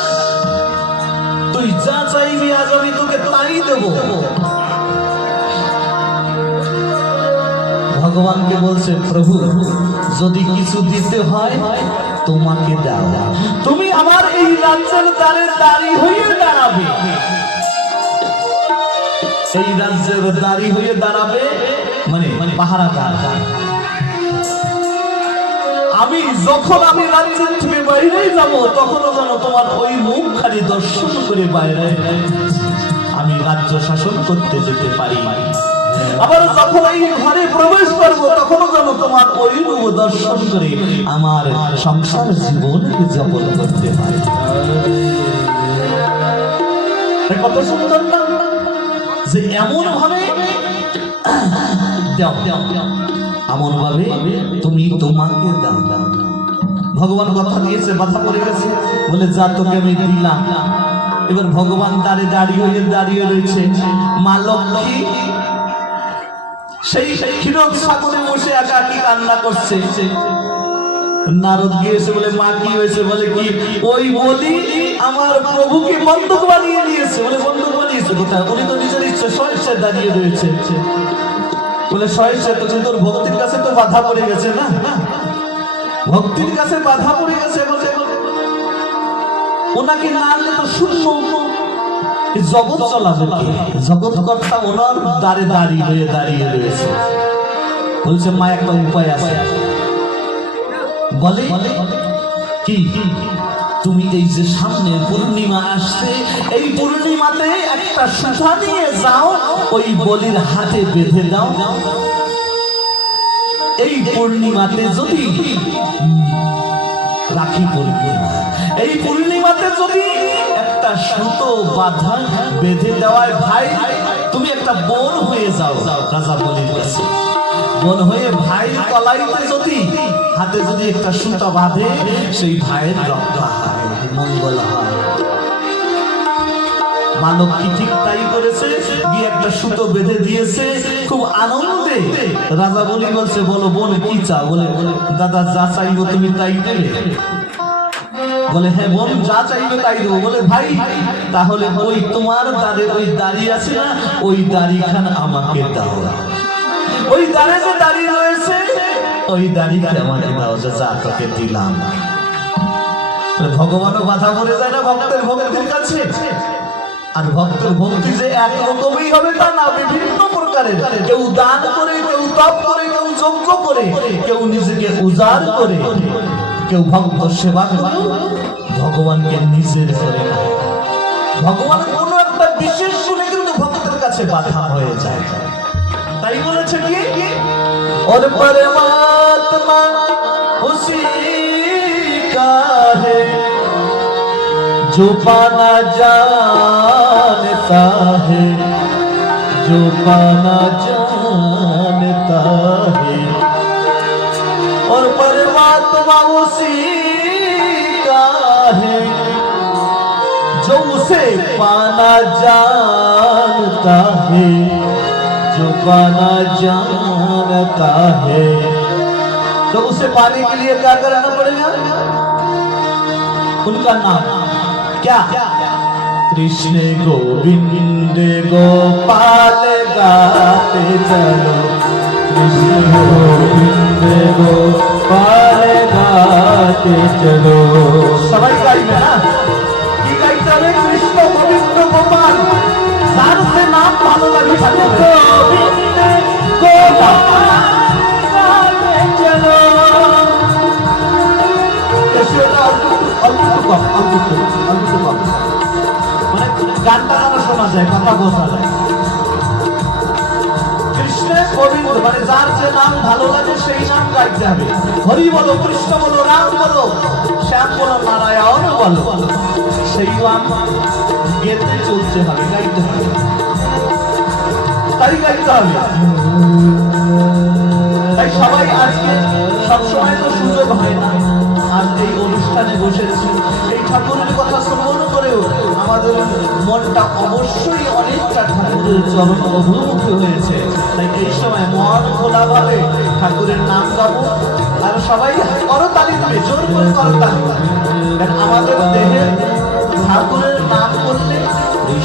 তুই যা চাইবি আজ আমি তোকে তাই দেব। ভগবানকে বলছে প্রভু যদি কিছু দিতে হয় তোমাকে দাও, তুমি আমার এই রাজ্যের দ্বারে দাঁড়ি হয়ে দাঁড়াবে, এই রাজ্যের দাঁড়ি হয়ে দাঁড়াবে, মানে পাহারাদার। আমি যখন আমি রাজ্যের থেকে বাইরে যাব তখনও যেন তোমার ওই মুখ খালি দর্শন করে বাইরে আমি রাজ্য শাসন করতে যেতে পারি। আবার যখন এই ঘরে প্রবেশ করবো তখনও যেন তোমার ওই রূপ দর্শন করে আমার সংসার জীবনকে যাপন করতে পারি। কত সুন্দর না, যে এমন ভাবে দাও, এমন ভাবে তুমি তোমাকে দাও। ভগবান কথা দিয়েছে, মাথা পড়ে গেছে, বলে যা তোকে আমি দিলাম। এবার ভগবান দাঁড়িয়ে রয়েছে। মা লক্ষ্মী সেই ক্ষীরদ সাগরে বসে একাকী কান্না করছে। নারদ গিয়েছে, বলে মা কি হয়েছে? বলে কি ওই বলি আমার প্রভুকে বন্ধক বানিয়ে নিয়েছে। বলে বন্ধক বানিয়েছে কোথায়? উনি তো নিজের ইচ্ছে স্বেচ্ছায় দাঁড়িয়ে রয়েছে। বলে স্বেচ্ছায় তো, তোর ভক্তির কাছে তো বাধা পড়ে গেছে না, ভক্তির কাছে বাধা পড়ে গেছে। বলে ওনাকে না আনলে তো শূন্য জগৎ চলাবে কে? জগৎ কর্তা ওনার দ্বারে দাঁড়িয়ে রয়েছে। বলছে মা একটা উপায় আছে। বলে কি? তুমি এই যে সামনে পূর্ণিমা আসছে, এই পূর্ণিমাতে একটা সুতা নিয়ে যাও, ওই বলির হাতে বেঁধে দাও। এই পূর্ণিমাতে যদি রাখি পূর্ণিমা, এই পূর্ণিমাতে যদি একটা সুতো বাঁধা বেঁধে দেওয়ায় ভাই তুমি একটা বোন হয়ে যাও রাজা বলির কাছে। বোন হয়ে ভাইয়ের কলাইতে যদি হাতে যদি একটা সুতা বাঁধে, সেই ভাইয়ের রক্ষা হয়, মঙ্গল হয়। মানব কি ঠিক তাই করেছে, গিয়ে একটা সুতো বেঁধে দিয়েছে খুব আনন্দে। রাজা বলি বলছে, বলো বোন কি চাও? বলে দাদা যা চাইবো তুমি তাই দেবে। বলে হ্যাঁ বোন যা চাইবে তাই দেবো। বলে ভাই তাহলে ওই তোমার দাঁড়ে ওই দাড়ি আছে না, ওই দাড়িখান আমাকে দাও। ওই দাঁড়ে যে দাড়ি রয়েছে, ওই দাড়িখান আমাকে দাও। যা তোকে দিলাম। ভগবানও বাধা পড়ে যায় না ভক্তের ভক্তির কাছে। আর ভক্তের ভক্তি যে একরকমই হবে তা না, বিভিন্ন প্রকারের। কেউ দান করে, কেউ তপ করে, কেউ যজ্ঞ করে, কেউ নিজেকে উজাড় করে, কেউ ভক্ত সেবা করে, ভগবানকে নিজের করে। ভগবানের কোনো একটা বিশেষ গুণে কিন্তু ভক্তের কাছে বাধা হয়ে যায়। তাই বলেছে কি, और परमात्मा उसी का है जो पाना जानता है, जो पाना जानता है। और परमात्मा उसी का है जो उसे पाना जानता है, जो पाना जानता है। तो उसे पाने के लिए क्या करना पड़ेगा? उनका नाम क्या? कृष्ण गोविंद गोपाल गाते चलो, कृष्ण गोविंद गोपाल गाते चलो। सबाई गाई में ना की गाइते হবে কৃষ্ণ গোবিন্দ গোপাল, যার সে নাম ভালো লাগে সাথে গোবিন্দ গোপাল গাতে চলো। এসেটা অল্প কম, মানে গানটা যেন শোনা যায়, কথা বোঝা যায়। কৃষ্ণ গোবিন্দ মানে যার যে নাম ভালো লাগে সেই নাম গাইতে হবে। হরি বলো, কৃষ্ণ বলো, রাম বলো, শ্যাম বলো, নারায়ণ বলো, সেই নাম গেতে চলতে হবে, গাইতে হবে, তাই গাইতে হবে। তাই সবাই আজকে সবসময় তো সুযোগ হয় না, আজ এই অনুষ্ঠানে বসেছি, এই ঠাকুরের কথা শ্রবণ করেও আমাদের মনটা অবশ্যই অনেকটা ঠাকুরের চরণ অভিমুখী হয়েছে। তাই এই সময় মন খোলা ভাবে ঠাকুরের নাম গাবো। আর সবাই করতালি দেবে, জোর করে করতালি। কারণ আমাদের দেহে ঠাকুরের নাম করলে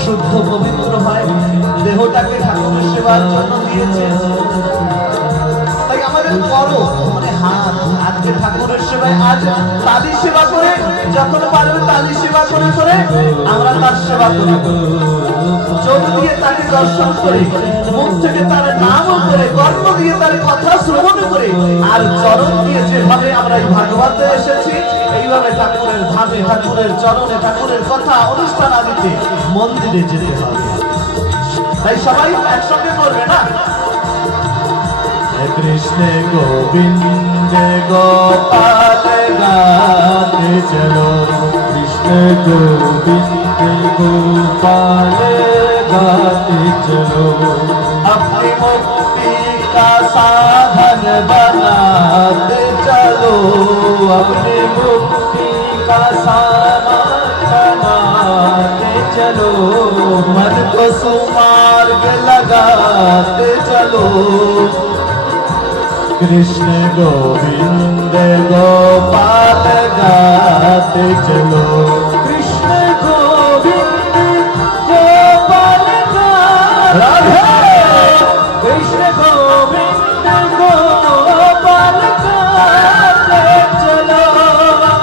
শুদ্ধ পবিত্র হয়। দেহটাকে ঠাকুরের সেবার জন্য দিয়েছে, তাই আমাদের করো মানে হাত, আজকে ঠাকুরের সেবায় আজ তালি সেবা করে, যখন পারবে তালি সেবা করে করে আমরা তার সেবা করি। চোখ দিয়ে তাকে দর্শন করে, মুখ থেকে তার নাম করে, কর্ম দিয়ে তার কথা শ্রবণ করে, আর চরণ দিয়ে যেভাবে আমরা এই ভাগবতে এসেছি, এইভাবে ঠাকুরের ধামে, ঠাকুরের চরণে, ঠাকুরের কথা অনুষ্ঠান আদিতে মন্দিরে যেতে হবে। তাই সবাই একসঙ্গে করবে না? कृष्ण गोविंद गोपाल गाते चलो, कृष्ण गोविंद गोपाल गाते चलो। अपनी मुक्ति का साधन बनाते चलो, अपनी मुक्ति का साधन बनाते चलो। मन को सुमार्ग लगाते चलो, कृष्ण गोविंद गोपाल गाते चलो, कृष्ण गोविंद गोपाल गाते, कृष्ण गोविंद गोपाल गाते चलो।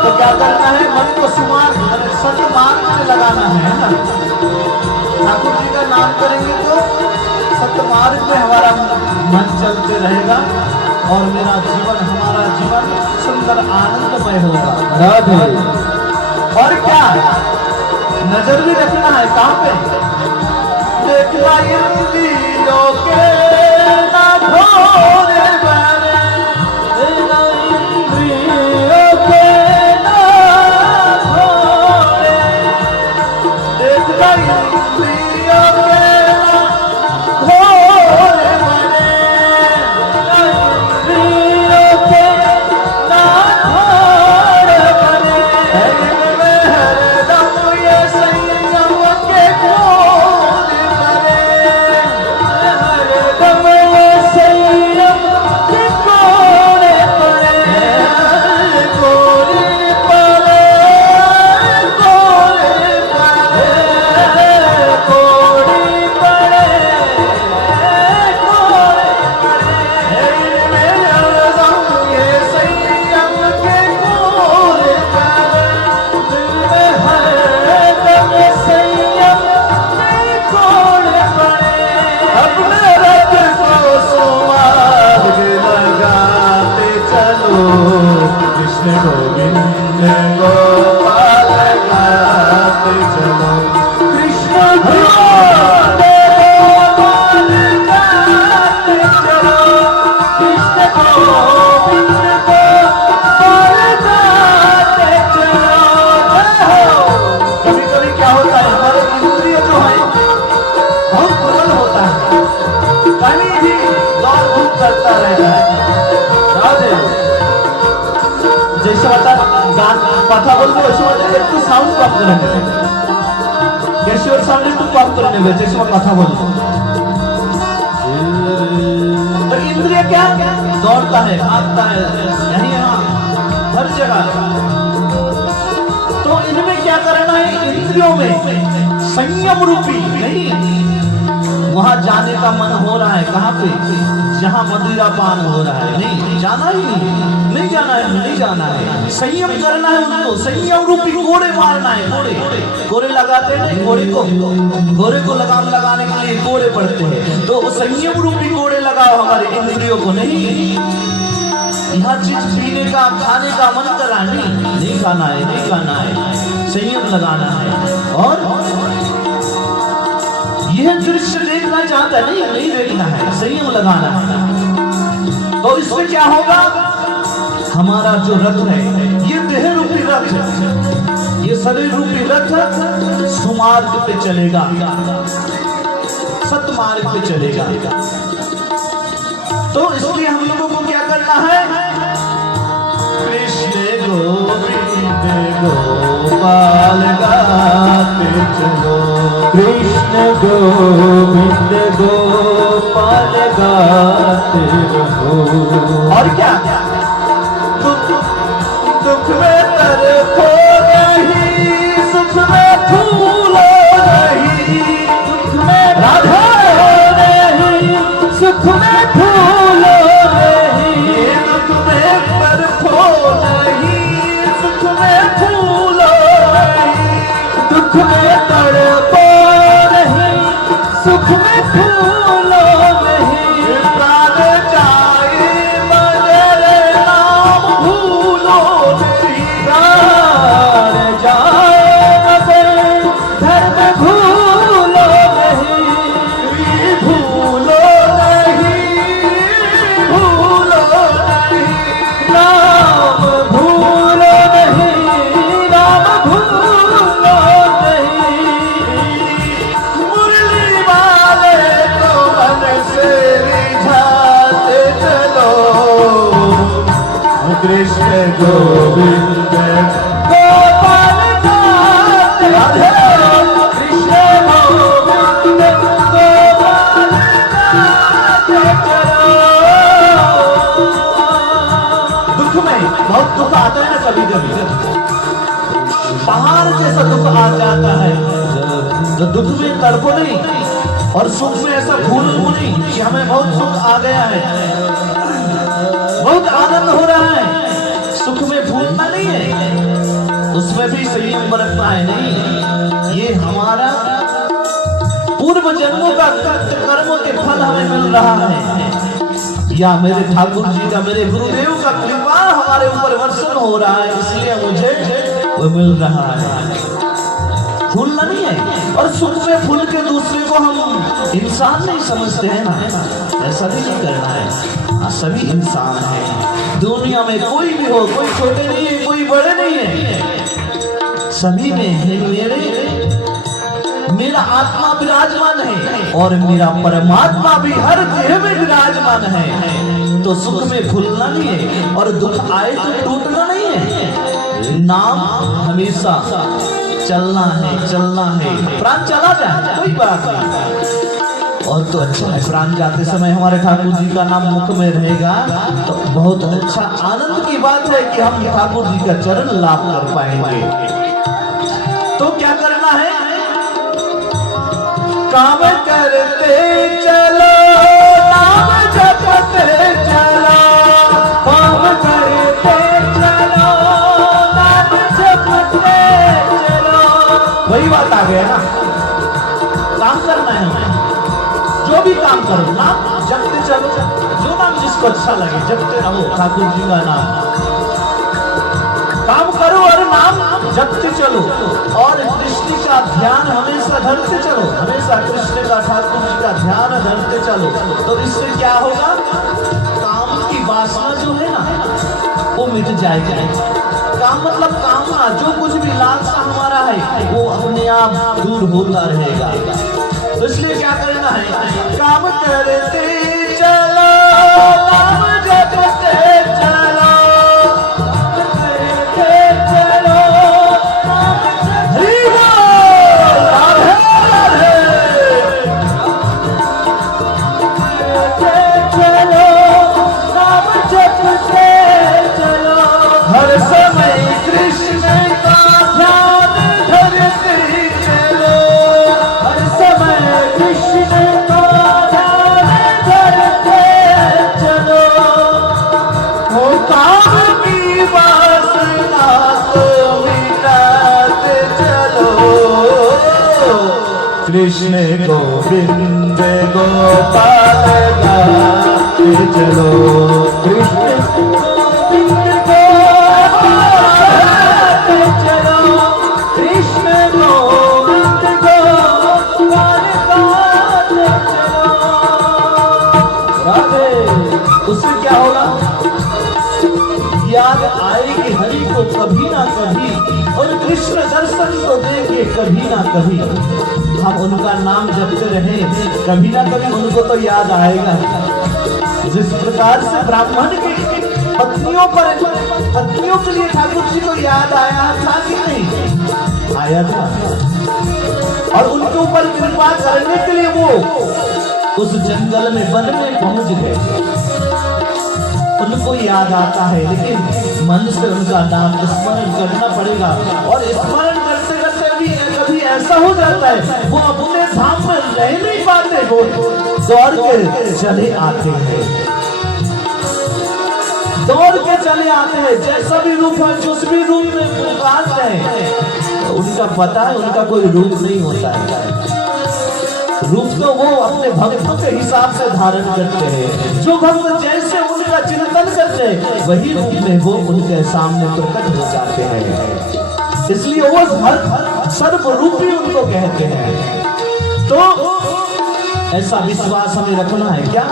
तो क्या करना है? मन को सुमार्ग सतमार्ग में लगाना है ना। ठाकुर जी का नाम करेंगे तो सतमार्ग में हमारा मन चलते रहेगा और मेरा जीवन, हमारा जीवन सुंदर आनंदमय होगा। राधे और क्या नजर भी रखना है कहाँ पे? देखना इंद्रियों के ना घोड़े बने, देखना इंद्रियों के ना घोड़े, देखना इंद्रियों के ना घोड़े बने, इंद्रियों के ना घोड़े बने। इनमें हरदम ये संयम के गुण करे, हरदम ये संयम के गुण करे, गोरी पड़े, गोरी पड़े, गोरी पड़े, गोरी पड़े। इनमें हरदम ये संयम के गुण करे, इनमें हरदम संयम के गुण करे। अपने रथ को सुमार्ग लगाते चलो, कृष्ण गोविंद गोपाल गाते चलो, कृष्ण गोविंद गोपाल गाते चलो, कृष्ण गोविंद गोपाल गाते चलो। कभी कभी क्या होता है, हमारे इंद्रिय जो है बहुत प्रबल होता है, कहीं भी दौड़ धूप करता रहता है। राधे जैसे बता কথা বলবো ওই সময় একটু সাউন্ড কম করে নেবে, ক্যাশিওর সাউন্ড একটু কম করে নেবে যে সময় কথা বলবো। तो इंद्रिय क्या दौड़ता है, भागता है, यही यहाँ हर जगह। तो इनमें क्या करना है, इंद्रियों में संयम रूपी नहीं, वहां जाने का मन हो रहा है कहाँ पे, जहां मदिरा पान हो रहा है, नहीं जाना ही नहीं जाना है, नहीं जाना है। संयम करना है उनको, संयम रूपी घोड़े मारना है। घोड़े घोड़े लगाते हैं, घोड़े को लगाम लगाने के लिए घोड़े पड़ते हैं, तो संयम रूपी घोड़े लगाओ हमारे इंद्रियों को। नहीं यह चीज पीने का खाने का मन कर रहा है, नहीं खाना है, नहीं खाना है, संयम लगाना है। और यह दृश्य देखना चाहता है, नहीं देखना है, संयम लगाना है। तो इसमें क्या होगा, हमारा जो रथ है, ये देह रूपी रथ, ये शरीर रूपी रथ सुमार्ग पे चलेगा, सतमार्ग पे चलेगा। तो इसलिए हम लोगों को क्या करना है, कृष्ण गोविंद गोपाल गाते चलो, कृष्ण गोविंद गोपाल गाते रहो। और क्या दुख में तरफो नहीं, सुख में फूलो नहीं, दुख में राधा नहीं, सुख में फूलो नहीं, दुख में तरफो नहीं, सुख में फूलो नहीं, दुख में तड़पो नहीं, सुख में फूलो नहीं, प्राण जाए मगर नाम भूलो नहीं, प्राण जाए मगर धर्म भूलो नहीं, भूलो नहीं, भूलो नहीं, नाम भूलो नहीं, नाम भूलो नहीं। मुरली वाले को मन से रिझाते चलो, कृष्ण गोविंद गोपाल गाते चलो, कृष्ण गोविंद गोपाल गाते चलो। दुख में बहुत दुख आता है ना, कभी कभी पहाड़ जैसा दुख आ जाता है, तो दुख में तड़पो नहीं, और सुख में ऐसा भूलो नहीं कि हमें बहुत सुख आ गया है, बहुत आनंद हो रहा है, सुख में भूलना नहीं है, उसमें भी संयम बरतना है। नहीं, ये हमारा पूर्व जन्मों का कर्मों के फल हमें मिल रहा है, या मेरे ठाकुर जी का, मेरे गुरुदेव का कृपा हमारे ऊपर वर्षण हो रहा है, इसलिए मुझे वो मिल रहा है, फूलना नहीं है। और सुख में फूल के दूसरे को हम इंसान नहीं समझते हैं ना, ऐसा भी नहीं करना है। हाँ, सभी इंसान हैं दुनिया में, कोई भी हो, कोई छोटे नहीं है, कोई बड़े नहीं है, सभी में है मेरा आत्मा विराजमान है और मेरा परमात्मा भी हर देह में विराजमान है। तो सुख में फूलना नहीं है और दुख आए तो टूटना नहीं है। नाम हमेशा चलना है, प्राण चला जाए कोई बात नहीं, और तो अच्छा है। प्राण जाते समय हमारे ठाकुर जी का नाम मुख में रहेगा तो बहुत अच्छा आनंद की बात है कि हम ठाकुर जी का चरण लाभ कर पाएंगे। तो क्या करना है? काम करते चलो, नाम जपते चलो, काम करते चलो, नाम जपते चलो। वही बात आ गया ना, काम करना है हमें, जो भी काम करो नाम जपते चलो, जो नाम जिसको अच्छा लगे जपते रहो ठाकुर जी का नाम, काम करो और नाम जपते चलो, और कृष्ण का ध्यान हमेशा धरते चलो, हमेशा कृष्ण का ठाकुर जी का ध्यान धरते चलो। तो इससे क्या होगा? काम की वासना जो है ना वो मिट जाएगी। काम मतलब कामना, जो कुछ भी लालसा हमारा है वो अपने आप दूर होता रहेगा। तो इसलिए क्या करना है? काम करते चलो, नाम जपते चलो, हर समय कृष्ण का ध्यान धरते चलो, हर समय कृष्ण का ध्यान धरते चलो। हो काम की वासना को मिटाते चलो, कृष्ण गोविंद गोपाल गाते चलो, कृष्ण गोविंद चलो, कृष्ण गोविंद गोपाल गाते चलो। राधे, उससे क्या होगा? याद आएगी हरि को कभी ना कभी, और कृष्ण दर्शन को देंगे कभी ना कभी। हम उनका नाम जपते रहे, कभी ना कभी उनको तो याद आएगा। जिस प्रकार से ब्राह्मण की पत्नियों के लिए ठाकुर जी को याद आया था कि नहीं? आया था, और उनके ऊपर कृपा करने के लिए वो उस जंगल में, वन में पहुंच गए। उनको याद आता है, लेकिन मन से उनका नाम स्मरण करना पड़ेगा। और स्मरण करते करते भी कभी ऐसा हो जाता है वो अपने धाम में रह नहीं पाते, वो दौड़ के चले आते हैं, दौड़ के चले आते हैं। जैसा भी रूप है, जिस भी रूप में प्रकाश है, उनका पता है उनका कोई रूप नहीं होता है। रूप तो वो अपने भक्तों के हिसाब से धारण करते हैं। जो भक्त जैसे उनका चिंतन करते हैं वही रूप में वो उनके सामने प्रकट हो जाते हैं। इसलिए वो सर्वरूपी उनको कहते हैं। तो ऐसा विश्वास हमें रखना है। क्या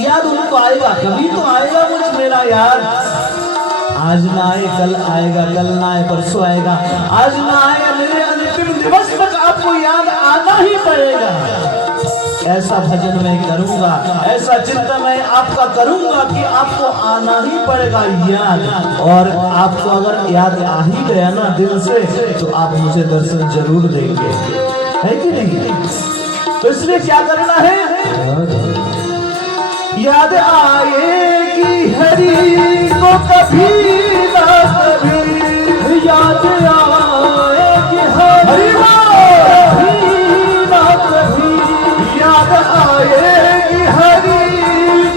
याद उनको आएगा, कभी तो आएगा मुझ मेरा याद। आज ना आए कल आएगा, कल ना आए परसों आएगा, आज ना आए मेरे अंतिम दिवस तक आपको याद आना ही पड़ेगा। ऐसा भजन मैं करूंगा, ऐसा चिंतन मैं आपका करूंगा कि आपको आना ही पड़ेगा याद। और आपको अगर याद आ ही गया ना दिल से, तो आप मुझे दर्शन जरूर देंगे, है कि नहीं? तो इसलिए क्या करना है? याद आएगी हरि को कभी ना कभी, याद आएगी हरि को कभी ना कभी, याद आएगी हरि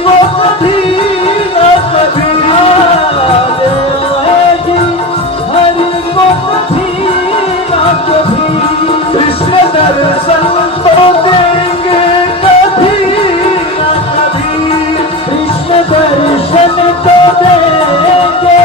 को कभी ना कभी, याद आएगी हरि को कभी ना कभी। कृष्ण दर्शन तो देंगे कभी ना कभी, कृष्ण दर्शन तो देंगे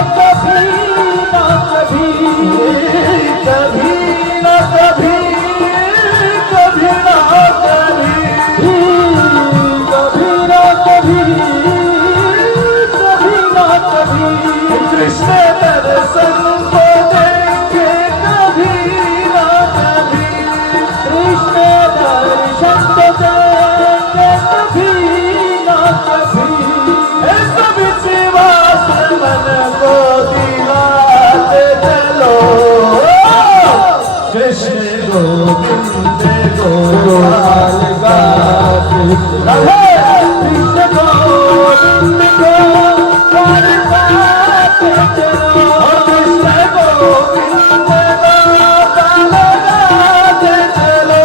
গোবিন্দে গোপাল গাতে রাধে কৃষ্ণ গোবিন্দ গোপাল গাতে চলো কৃষ্ণ গোবিন্দ গোপাল গাতে চলো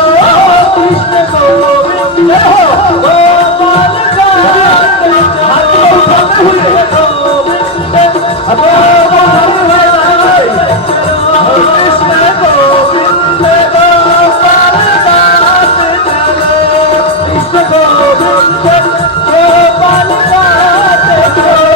কৃষ্ণ গোবিন্দ গোপাল গাতে চলো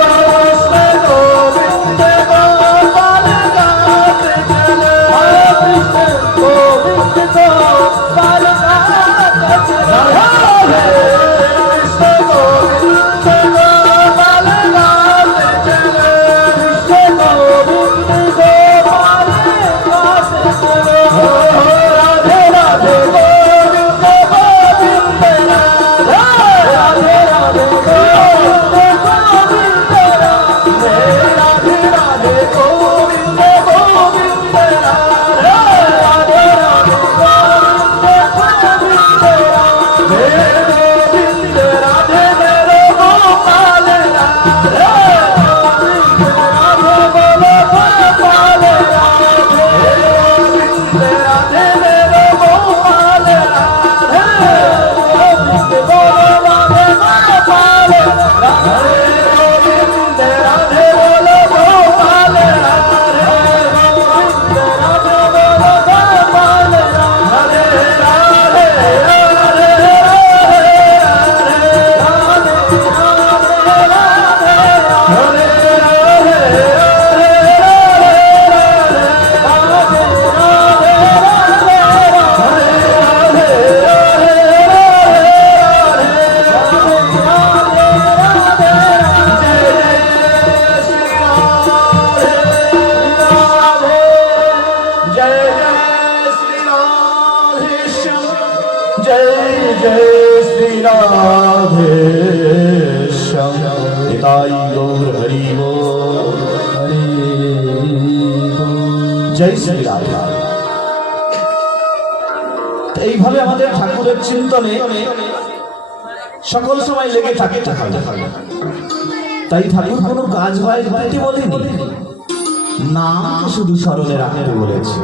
জয় শ্রী রাধে। এইভাবে আমাদের ঠাকুরের চিন্তনে সকল সময় লেগে থাকতে হবে। তাই ঠাকুর কোনো কাজ হয় দিতে বলেনি, নাম শুধু স্মরণে রাখতে বলেছে।